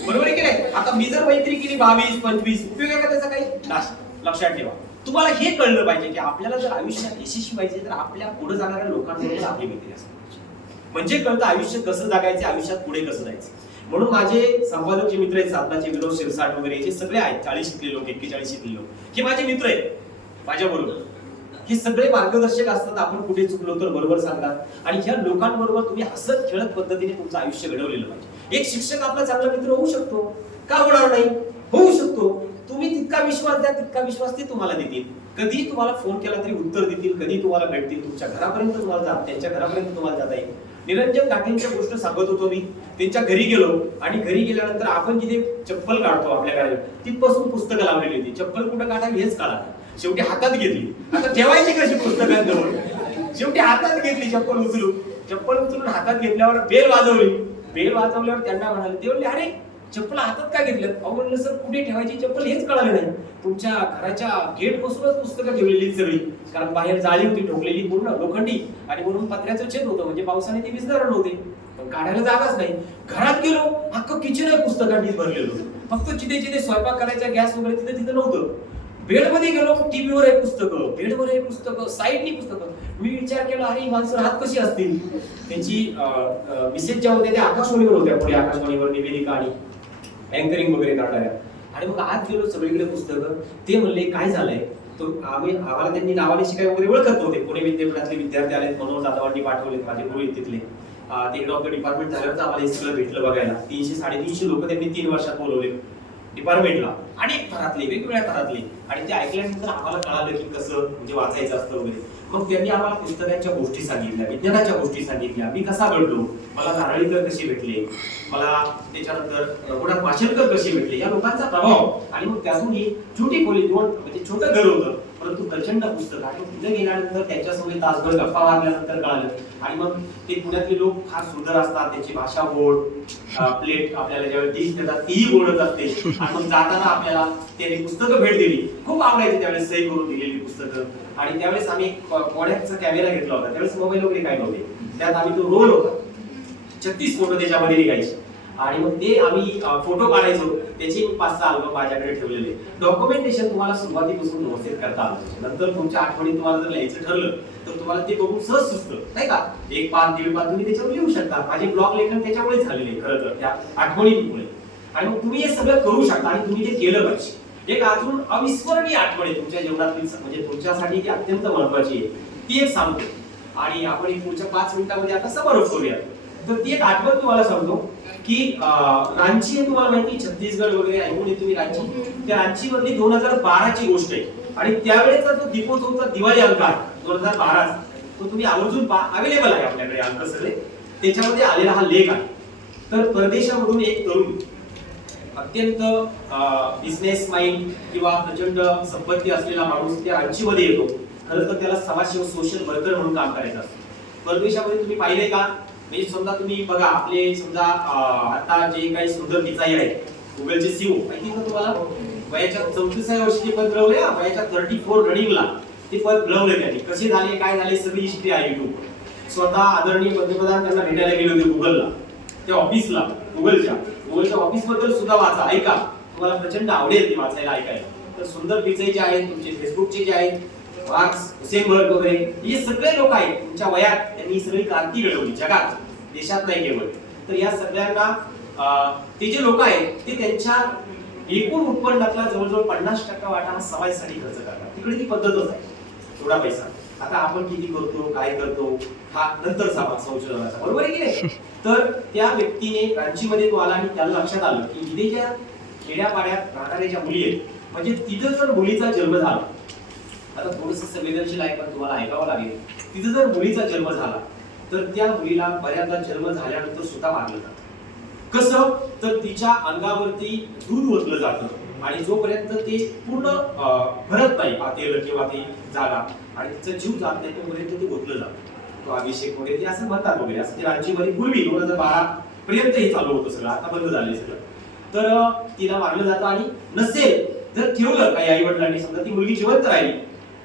बरोबर आहे की नाही? आता मी जर मैत्री केली 22, 25, उपयोग आहे का त्याचा? काही नाही. लक्षात ठेवा, तुम्हाला हे कळलं पाहिजे की आपल्याला जर आयुष्यात यशस्वी व्हायचे तर आपल्या पुढे जाणाऱ्या लोकांबरोबर आपली मैत्री असते. म्हणजे कळतं आयुष्य कसं जगायचं, आयुष्यात पुढे कसं जायचं. म्हणून माझे संपादक जे मित्र आहेत, साधनाचे विनोद शिरसाट वगैरे, हे सगळे आहेत 40शीतले लोक, 41शीतले लोक, हे माझे मित्र आहेत माझ्या बरोबर. हे सगळे मार्गदर्शक असतात. आपण कुठे चुकलो तर बरोबर सांगतात, आणि ह्या लोकांबरोबर तुम्ही हसत खेळत पद्धतीने तुमचं आयुष्य घडवलेलं पाहिजे. एक शिक्षक आपला चांगला मित्र होऊ शकतो का? होणार नाही? होऊ शकतो. तुम्ही तितका विश्वास द्या, तितका विश्वास ते तुम्हाला देतील. कधी तुम्हाला फोन केला तरी उत्तर देतील, कधी तुम्हाला भेटतील, तुमच्या घरापर्यंत तुम्हाला त्यांच्या घरापर्यंत तुम्हाला जाता येईल. निरंजन काठेंच्या गोष्ट सांगत होतो मी. त्यांच्या घरी गेलो, आणि घरी गेल्यानंतर आपण जिथे चप्पल काढतो आपल्या घरात, तिथपासून पुस्तकं लावलेली होती. चप्पल कुठं काढावी हेच काढा. शेवटी हातात घेतली. आता ठेवायची कशी पुस्तकांजवळ? शेवटी हातात घेतली चप्पल उचलून हातात घेतल्यावर बेल वाजवली. बेल वाजवल्यावर त्यांना म्हणाले, ते म्हणले, अरे चप्पल हातात का घेतल्यात? अहो म्हणलं, सर कुठे ठेवायची चप्पल हेच कळालं नाही. तुमच्या घराच्या गेट पासूनच पुस्तकं ठेवलेली सगळी, कारण बाहेर जाळी होती ठोकलेली पूर्ण लोखंडी, आणि म्हणून पत्र्याचं छेद होतं, म्हणजे पावसाने ते भिजणार नव्हते. पण काढायला जागाच नाही. घरात गेलो, अख्खं किचन आहे पुस्तकांनी भरलेलं. फक्त जिथे स्वयंपाक करायचा गॅस वगैरे तिथे नव्हतं. बेडमध्ये गेलो, टीव्हीवर आहे पुस्तकं, बेडवर आहे पुस्तकं, साईडनी पुस्तकं. मी विचार केला, अरे माणसं राहत कशी असतील. त्यांची मिसेस ज्या होत्या त्या आकाशवाणीवर होत्या, पुढे आकाशवाणीवर निवेदिका आणि अँकरिंग वगैरे करणाऱ्या. आणि मग आज गेलो, सगळीकडे पुस्तकं. ते म्हणले, काय झालंय? तो आम्हाला त्यांनी नावाने शिकाय वगैरे ओळखत नव्हते. पुणे विद्यापीठातले विद्यार्थी आले, मनोज जाधवांनी पाठवले, माझे गुरु आहेत तिथले. ते हेड ऑफ द डिपार्टमेंट झाल्यावर आम्हाला हे सगळं भेटलं बघायला. 300-350 लोक त्यांनी 3 वर्षात बोलवले डिपार्टमेंटला, अनेक थरातले, वेगवेगळ्या थरातले. आणि ते ऐकल्यानंतर आम्हाला कळालं की कसं म्हणजे वाचायचं असतं वगैरे. मग त्यांनी आम्हाला पुस्तकांच्या गोष्टी सांगितल्या, विज्ञानाच्या गोष्टी सांगितल्या, मी कसा घडलो, मला नारळीकर कसे भेटले, मला त्याच्यानंतर रघुनाथ माशेलकर कसे भेटले, या लोकांचा प्रभाव. आणि मग त्यातून ही छोटी खोली दोन म्हणजे छोटं घर होतं परंतु प्रचंड पुस्तक. आणि तिथे गेल्यानंतर त्यांच्यासोबत तासभर गप्पा मारल्यानंतर कळालं. आणि मग ते पुण्यातले लोक फार सुंदर असतात, त्यांची भाषा गोड, प्लेट आपल्याला ज्यावेळी डिश देतात तीही गोडच असते. आणि मग जाताना आपल्याला त्यांनी पुस्तकं भेट दिली, खूप आवडायची त्यावेळेस सही करून दिलेली पुस्तकं. आणि त्यावेळेस आम्ही कोड्याचा कॅमेरा घेतला होता, त्यावेळेस मोबाईल वगैरे काय नव्हते, त्यात आम्ही तो रोल होता, 36 फोटो त्याच्यामध्ये निघायचे. आणि मग ते आम्ही फोटो काढायचो, त्याची 5-6 अल्बम माझ्याकडे ठेवलेले. डॉक्युमेंटेशन तुम्हाला सुरुवातीपासून व्यवस्थित करता आलं, नंतर तुमच्या आठवणी तुम्हाला जर लिहायचं ठरलं तर तुम्हाला ते बघून सहज सुचतं, नाही का. 1 पान 1.5 पान तुम्ही त्याच्यावर लिहू शकता. माझे ब्लॉग लेखन त्याच्यामुळे झालेले खरं तर, त्या आठवणींमुळे. आणि मग तुम्ही हे सगळं करू शकता आणि तुम्ही ते केलं पाहिजे. एक अजून अविस्मरणीय आठवण आहे तुमच्या जीवनातली, म्हणजे तुमच्यासाठी ती अत्यंत महत्वाची आहे, ती एक सांगतो. आणि आपण एक पुढच्या 5 मिनिटांमध्ये आता समारोप करूया. तर ती एक आठवण तुम्हाला सांगतो की रांची हे तुम्हाला माहिती, छत्तीसगड वगैरे ऐकून आहे तुम्ही रांची. त्या रांची मधली 2012 ची गोष्ट आहे. आणि त्यावेळेचा जो दीपोत्सवचा दिवाळी अंक आहे 2012, तो तुम्ही आवर्जून पहा, अवेलेबल आहे आपल्याकडे अंक सगळे. त्याच्यामध्ये आलेला हा लेख आहे. तर परदेशामधून एक तरुण अत्यंत बिझनेस माइंड किंवा प्रचंड संपत्ती असलेला माणूस त्या रांचीमध्ये येतो. खरं तर त्याला समाजसेवक सोशल वर्कर म्हणून काम करायचं असतं. परदेशामध्ये तुम्ही पाहिले का, म्हणजे समजा तुम्ही बघा आपले समजा आता जे काही सुंदर पिचाई आहेत, गुगलचे सीओ माहिती का तुम्हाला, वयाच्या 34व्या वर्षी ते पद मिळवले, वयाच्या 34 रनिंगला ते पद मिळवले त्यांनी. कसे झाले, काय झाले, सगळी हिस्ट्री आहे युट्यूब. स्वतः आदरणीय पंतप्रधान त्यांना भेटायला गेले होते गुगलला, त्या ऑफिसला, गुगलच्या ऑफिस बद्दल सुद्धा वाचा, ऐका, तुम्हाला प्रचंड आवडेल ते वाचायला, ऐकायला. तर सुंदर पिचाई जे आहेत तुमचे, फेसबुकचे जे आहेत, मार्क्स, हुसेन बर्ग वगैरे, हे सगळे लोक आहेत तुमच्या वयात, त्यांनी सगळी क्रांती घडवली जगात, देशात नाही केवळ. तर या सगळ्यांना ते जे लोक आहेत ते त्यांच्या एकूण उत्पन्नातला जवळजवळ 50% वाटा हा समाजासाठी खर्च करतात. तिकडे ती पद्धतच आहे, थोडा पैसा. आता आपण किती करतो, काय करतो, हा नंतरचा संशोधनाचा, बरोबर आहे की नाही. तर त्या व्यक्तीने रांचीमध्ये तो आला आणि त्याला लक्षात आलं की इथे ज्या खेड्यापाड्यात राहणाऱ्या ज्या मुली आहेत, म्हणजे तिथं जर मुलीचा जन्म झाला, आता थोडंसं संवेदनशील आहे पण तुम्हाला ऐकावं लागेल, तिथं जर मुलीचा जन्म झाला तर त्या मुलीला बऱ्याचदा जन्म झाल्यानंतर सुद्धा मारलं जातं. कसं, तर तिच्या अंगावरती दूध ओतलं जातं आणि जोपर्यंत ते पूर्ण भरत नाही पातेलं किंवा ती जागा आणि तिचा जीव जात नाही तोपर्यंत ते ओतलं जातं. तो अभिषेक वगैरे ते असं म्हणतात वगैरे, असं ते रांचीमध्ये पूर्वी 2012 पर्यंत हे चालू होतं सगळं, आता बंद झालंय सगळं. तर तिला मारलं जातं आणि नसेल जर ठेवलं काही आई वडिलांनी, समजा ती मुलगी जिवंत राहिली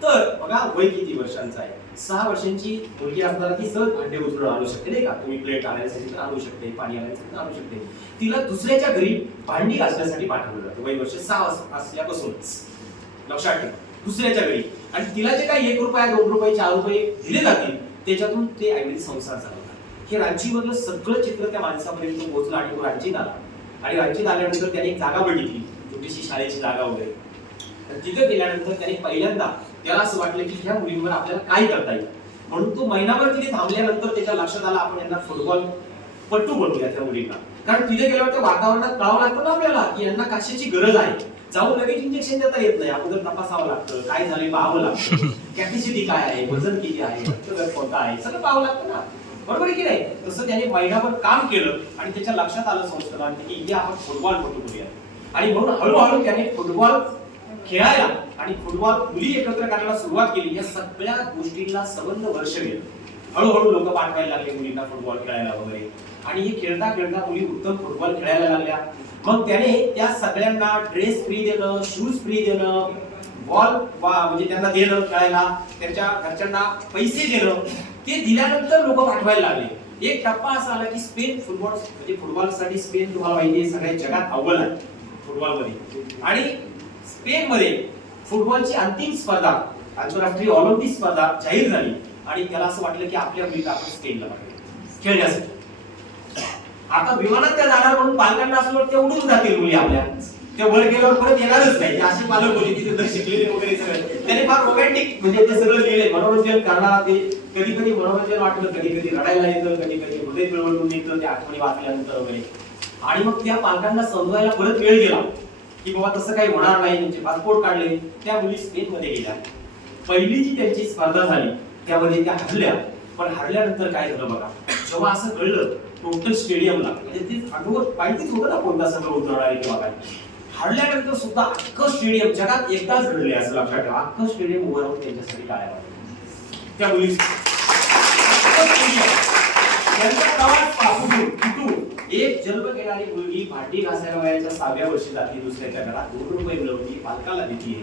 तर बघा वय किती वर्षांचं आहे, 6 वर्षांची मुलगी असताना ती सहज भांडे उचलून आणू शकते, नाही का. तुम्ही प्लेट आणायसाठी तर आणू शकते, पाणी आणायसाठी तर आणू शकते. तिला दुसऱ्याच्या घरी भांडी घासण्यासाठी पाठवलं जातं वय वर्ष 6 असल्यापासूनच, लक्षात ठेवा, दुसऱ्याच्या घरी. आणि तिला जे काही 1 रुपया 2 रुपये 4 रुपये दिले जातील त्याच्यातून ते आईवडील संसार चालवतात. हे रांचीमधलं सगळं चित्र त्या माणसापर्यंत पोहोचलं आणि तो रांचीत आला. आणि रांचीत आल्यानंतर त्याने एक जागा बघितली, छोटीशी शाळेची जागा वगैरे. तिथे गेल्यानंतर त्याने पहिल्यांदा त्याला असं वाटलं की ह्या मुलींवर आपल्याला काय करता येईल, म्हणून तो महिनाभर तिथे थांबल्यानंतर त्याच्या लक्षात आलं आपण यांना फुटबॉल पट्टू बनवूया त्या मुलींना. कारण तिथे गेल्यावर त्या वातावरणात कळावं लागतं ना आपल्याला की यांना कशाची गरज आहे. जाऊन लगेच इंजेक्शन देता येत नाही, अगोदर तपासावं लागतं, काय झाले पाहावं लागतं, कॅपॅसिटी काय आहे, वजन किती आहे, रक्तगट कोणता आहे, सगळं पाहावं लागतं ना, बरोबर आहे की नाही. तसं त्याने महिनाभर काम केलं आणि त्याच्या लक्षात आलं संस्थानात की इथे आपण फुटबॉल पट्टू करूया. आणि म्हणून हळूहळू त्याने फुटबॉल खेळायला आणि फुटबॉल मुली एकत्र करायला सुरुवात केली. या सगळ्या गोष्टींना संबंध वर्ष गेलं. हळूहळू लोक पाठवायला लागले मुलींना फुटबॉल खेळायला वगैरे. आणि हे खेळता खेळता मुली उत्तम फुटबॉल खेळायला लागल्या. मग त्याने त्या सगळ्यांना ड्रेस फ्री देणं, शूज फ्री देणं, बॉल म्हणजे त्यांना देणं खेळायला, त्यांच्या घरच्यांना पैसे देणं, ते दिल्यानंतर लोक पाठवायला लागले. एक टप्पा असा आला की स्पेन फुटबॉल म्हणजे फुटबॉलसाठी स्पेन तुम्हाला माहिती आहे सगळ्या जगात अव्वल आहे फुटबॉलमध्ये. आणि स्पेनमध्ये फुटबॉलची अंतिम स्पर्धा, आंतरराष्ट्रीय ऑलिम्पिक स्पर्धा जाहीर झाली आणि त्याला असं वाटलं की आपल्या मुलीला आपण स्पेनला पाठवू खेळण्यासाठी. आता विमानात त्या जाणार म्हणून पालकांना असं वाटतं उडून जातील मुली आपल्या, ते वर गेल्यावर परत येणारच नाही. असे पालक होते तिथे शिकलेले वगैरे सगळे. त्याने फार रोमॅन्टिक म्हणजे ते सगळं लिहिलंय, मनोरंजन करणार. ते कधी कधी मनोरंजन वाटलं, कधी कधी रडायला येतं, कधी कधी हृदय पिळवळून येतं त्या आठवणी वाचल्यानंतर वगैरे. आणि मग त्या पालकांना समजायला परत वेळ गेला की बाबा तसं काही होणार नाही. त्यांचे पासपोर्ट काढले, त्या मुली स्पेन मध्ये गेल्या. पहिली जी त्यांची स्पर्धा झाली त्यामध्ये त्या हरल्या. पण हरल्यानंतर काय झालं बघा, जेव्हा असं कळलं टोटल स्टेडियमला, म्हणजे ते आठवत माहितीच होतं ना कोणता संघ उतरणार आहे किंवा काय. हरल्यानंतर सुद्धा अख्खं स्टेडियम, जगात एकदाच घडले असं लक्षात ठेवा, अख्खं स्टेडियम उभं राहून त्यांच्यासाठी टाळ्या वाजवल्या. त्या मुली त्यांचा प्रवास पाहून एक जन्म घेणारी मुलगी भांडी घासायला वयाच्या 6व्या वर्षी जाते दुसऱ्याच्या घरात, 2 रुपये मिळवती, पालकाला देतीये,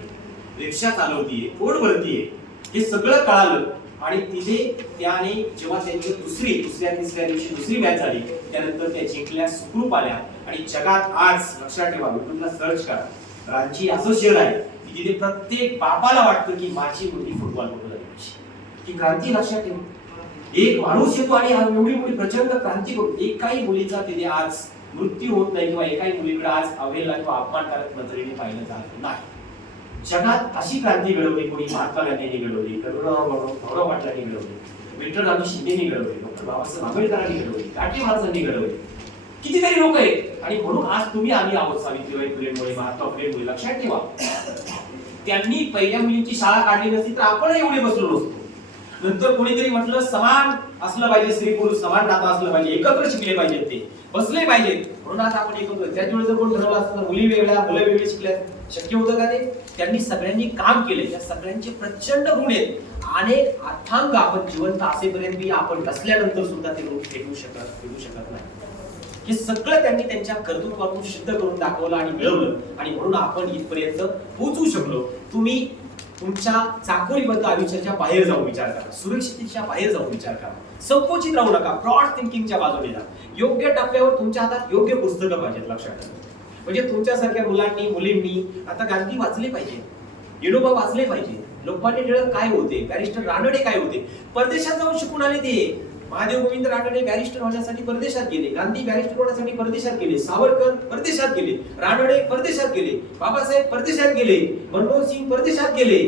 रिक्षा चालवतीये, पोट भरतीये, हे सगळं कळालं. आणि तिथे त्याने जेव्हा त्यांची दुसऱ्या तिसऱ्या दिवशी दुसरी मॅच झाली, त्यानंतर त्या जिंकल्या, सुखरूप आल्या. आणि जगात आज लक्षात ठेवा, युट्यूबला सर्च करा, रांची असं शहर आहे की तिथे प्रत्येक बापाला वाटतं की माझी मुलगी फुटबॉलपटू झाली पाहिजे. ही क्रांती लक्षात ठेवा. एक माणूस येतो आणि एवढी मोठी प्रचंड क्रांती करून एकाही मुलीचा तिथे आज मृत्यू होत नाही किंवा एकाही मुलीकडे आज अवहेलना किंवा अपमानकारक नजरेने पाहिलं जात नाही. जगात अशी क्रांती घडवली कोणी महात्मा गांधींनी घडवली, गौरव पाटलांनी घडवली, विठ्ठल रामजी शिंदेनी घडवली, डॉक्टर बाबासाहेब आंबेडकरांनी घडवली, काटे महाराजांनी घडवली, कितीतरी लोक आहेत. आणि म्हणून आज तुम्ही आम्ही आहोत. सावित्रीबाई फुलेंमुळे, महात्मा फुलेंमुळे. लक्षात ठेवा, त्यांनी पहिल्या मुलींची शाळा काढली नसती तर आपण एवढे बसलो नसतो. नंतर कोणीतरी म्हटलं समान असलं पाहिजे, स्त्री पुरुष समान नातं असलं पाहिजे, एकत्र शिकले पाहिजेत, ते बसले पाहिजेत, म्हणून आज आपण एकत्र. त्याच वेळेस जर कोण ठरवलं असतं तर मुली वेगळ्या मुलं वेगळे शिकल्या, शक्य होतं का ते? त्यांनी सगळ्यांनी काम केले. त्या सगळ्यांचे प्रचंड गुण आहेत. अनेक अथांग आपण जिवंत असेपर्यंत आपण नसल्यानंतर सुद्धा ते ऋण फेडू शकत नाही. हे सगळं त्यांनी त्यांच्या कर्तृत्वातून सिद्ध करून दाखवलं आणि मिळवलं. आणि म्हणून आपण इथपर्यंत पोहोचू शकलो. तुम्ही तुमच्या चाकोरीबद्ध आयुष्याच्या बाहेर जाऊन विचार करा, सुरक्षिततेच्या बाहेर जाऊन विचार करा, संकोचित राहू नका, ब्रॉड थिंकिंगच्या बाजूने जा. योग्य टप्प्यावर तुमच्या हातात योग्य पुस्तकं पाहिजेत. लक्षात ठेवा, म्हणजे तुमच्यासारख्या मुलांनी मुलींनी आता गांधी वाचले पाहिजे, विनोबा वाचले पाहिजे, लोकमान्य टिळक काय होते, बॅरिस्टर रानडे काय होते, परदेशात जाऊन शिकून आले ते. महादेव गोविंद रानडे बॅरिस्टर होण्यासाठी परदेशात गेले, गांधी बॅरिस्टर होण्यासाठी परदेशात गेले, सावरकर परदेशात गेले, रानडे परदेशात गेले, बाबासाहेब परदेशात गेले, मनमोहन सिंग परदेशात गेले,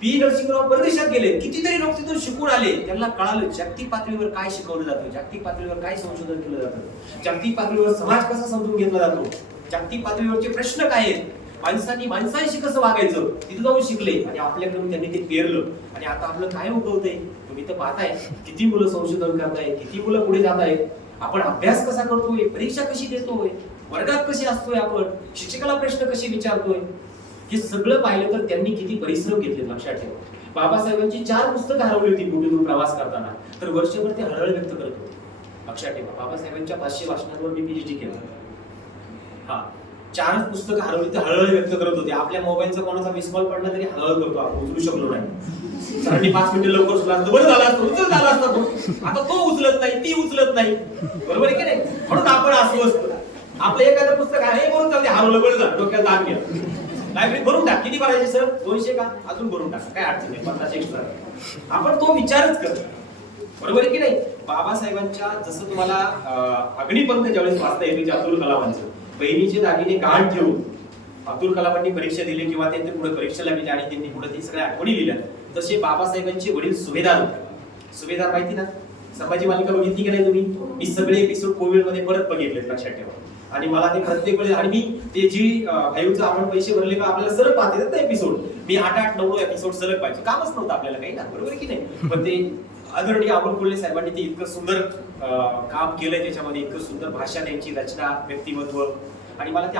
पी नरसिंहराव परदेशात गेले. कितीतरी लोक तिथून शिकून आले. त्यांना कळालं जागतिक पातळीवर काय शिकवलं जातं, जागतिक पातळीवर काय संशोधन केलं जातं, जागतिक पातळीवर समाज कसा समजून घेतला जातो, जागतिक पातळीवरचे प्रश्न काय आहेत, माणसांनी माणसांशी कसं वागायचं, तिथे जाऊन शिकले. आणि आपल्याकडून त्यांनी ते पेरलं. आणि आता आपलं काय उगवतंय तुम्ही तर पाहताय. किती मुलं संशोधन करतायत, किती मुलं पुढे जात आहेत. आपण अभ्यास कसा करतोय, परीक्षा कशी देतोय, वर्गात कशी असतोय, आपण शिक्षकाला प्रश्न कसे विचारतोय, हे सगळं पाहिलं तर त्यांनी किती परिश्रम घेतले. लक्षात ठेवा, बाबासाहेबांची 4 पुस्तकं हरवली होती कुठून प्रवास करताना, तर वर्षभर ते हळहळ व्यक्त करत होते. लक्षात ठेवा, बाबासाहेबांच्या 500 भाषणांवर मी पीएचडी केलं. हा 4 पुस्तकं हरवली, ते हळहळ व्यक्त करत होते. आपल्या मोबाईलचा कोणाचा मिस कॉल पडला तरी हळहळ करतो, आपण उचलू शकलो नाही. सरांनी 5 मिनिटं लवकर सुद्धा बरं झालं असतं, उचलत आला असता. आता तो उचलत नाही, ती उचलत नाही, बरोबर आहे की नाही? म्हणून आपण असं असतो. आपलं एखादं पुस्तक आहे हे बरोबर, हरवलं बरं झालं, डोक्यात दाब घ्या, लायब्ररी भरून टाक. किती भरायचे सर? 200 का? अजून भरून टाका, काय अडचण नाही, 50 एक्स्ट्रा. आपण तो विचारच करतो, बरोबर आहे की नाही? बाबासाहेबांच्या जसं तुम्हाला अग्निपंख ज्यावेळेस वाचता येते अब्दुल कलामांचं, बहिणीचे दागिने गहाण ठेवून अब्दुल कलामांनी परीक्षा दिली किंवा त्यांनी पुढे परीक्षेला गेले आणि त्यांनी पुढे ते सगळ्या आठवणी लिहिल्या. तसे बाबासाहेबांचे वडील सुभेदार होते. सुभेदार माहिती ना, संभाजी मालिका बघितली की नाही तुम्ही? मी सगळे एपिसोड कोविड मध्ये परत बघितले, लक्षात ठेवा. आणि मला ते प्रत्येक वेळेस, आणि मी ते जी हाईवचं आपण पैसे भरले का आपल्याला सरळ पाहते ना एपिसोड, मी 8-8, 9 एपिसोड सरळ पाहिजे, कामच नव्हतं आपल्याला काही ना, बरोबर की नाही? पण ते आदरणीय अमोल कोल्हे साहेबांनी ते इतकं सुंदर काम केलंय, त्याच्यामध्ये इतकं सुंदर भाषा, त्यांची रचना, व्यक्तिमत्व, आणि मला ते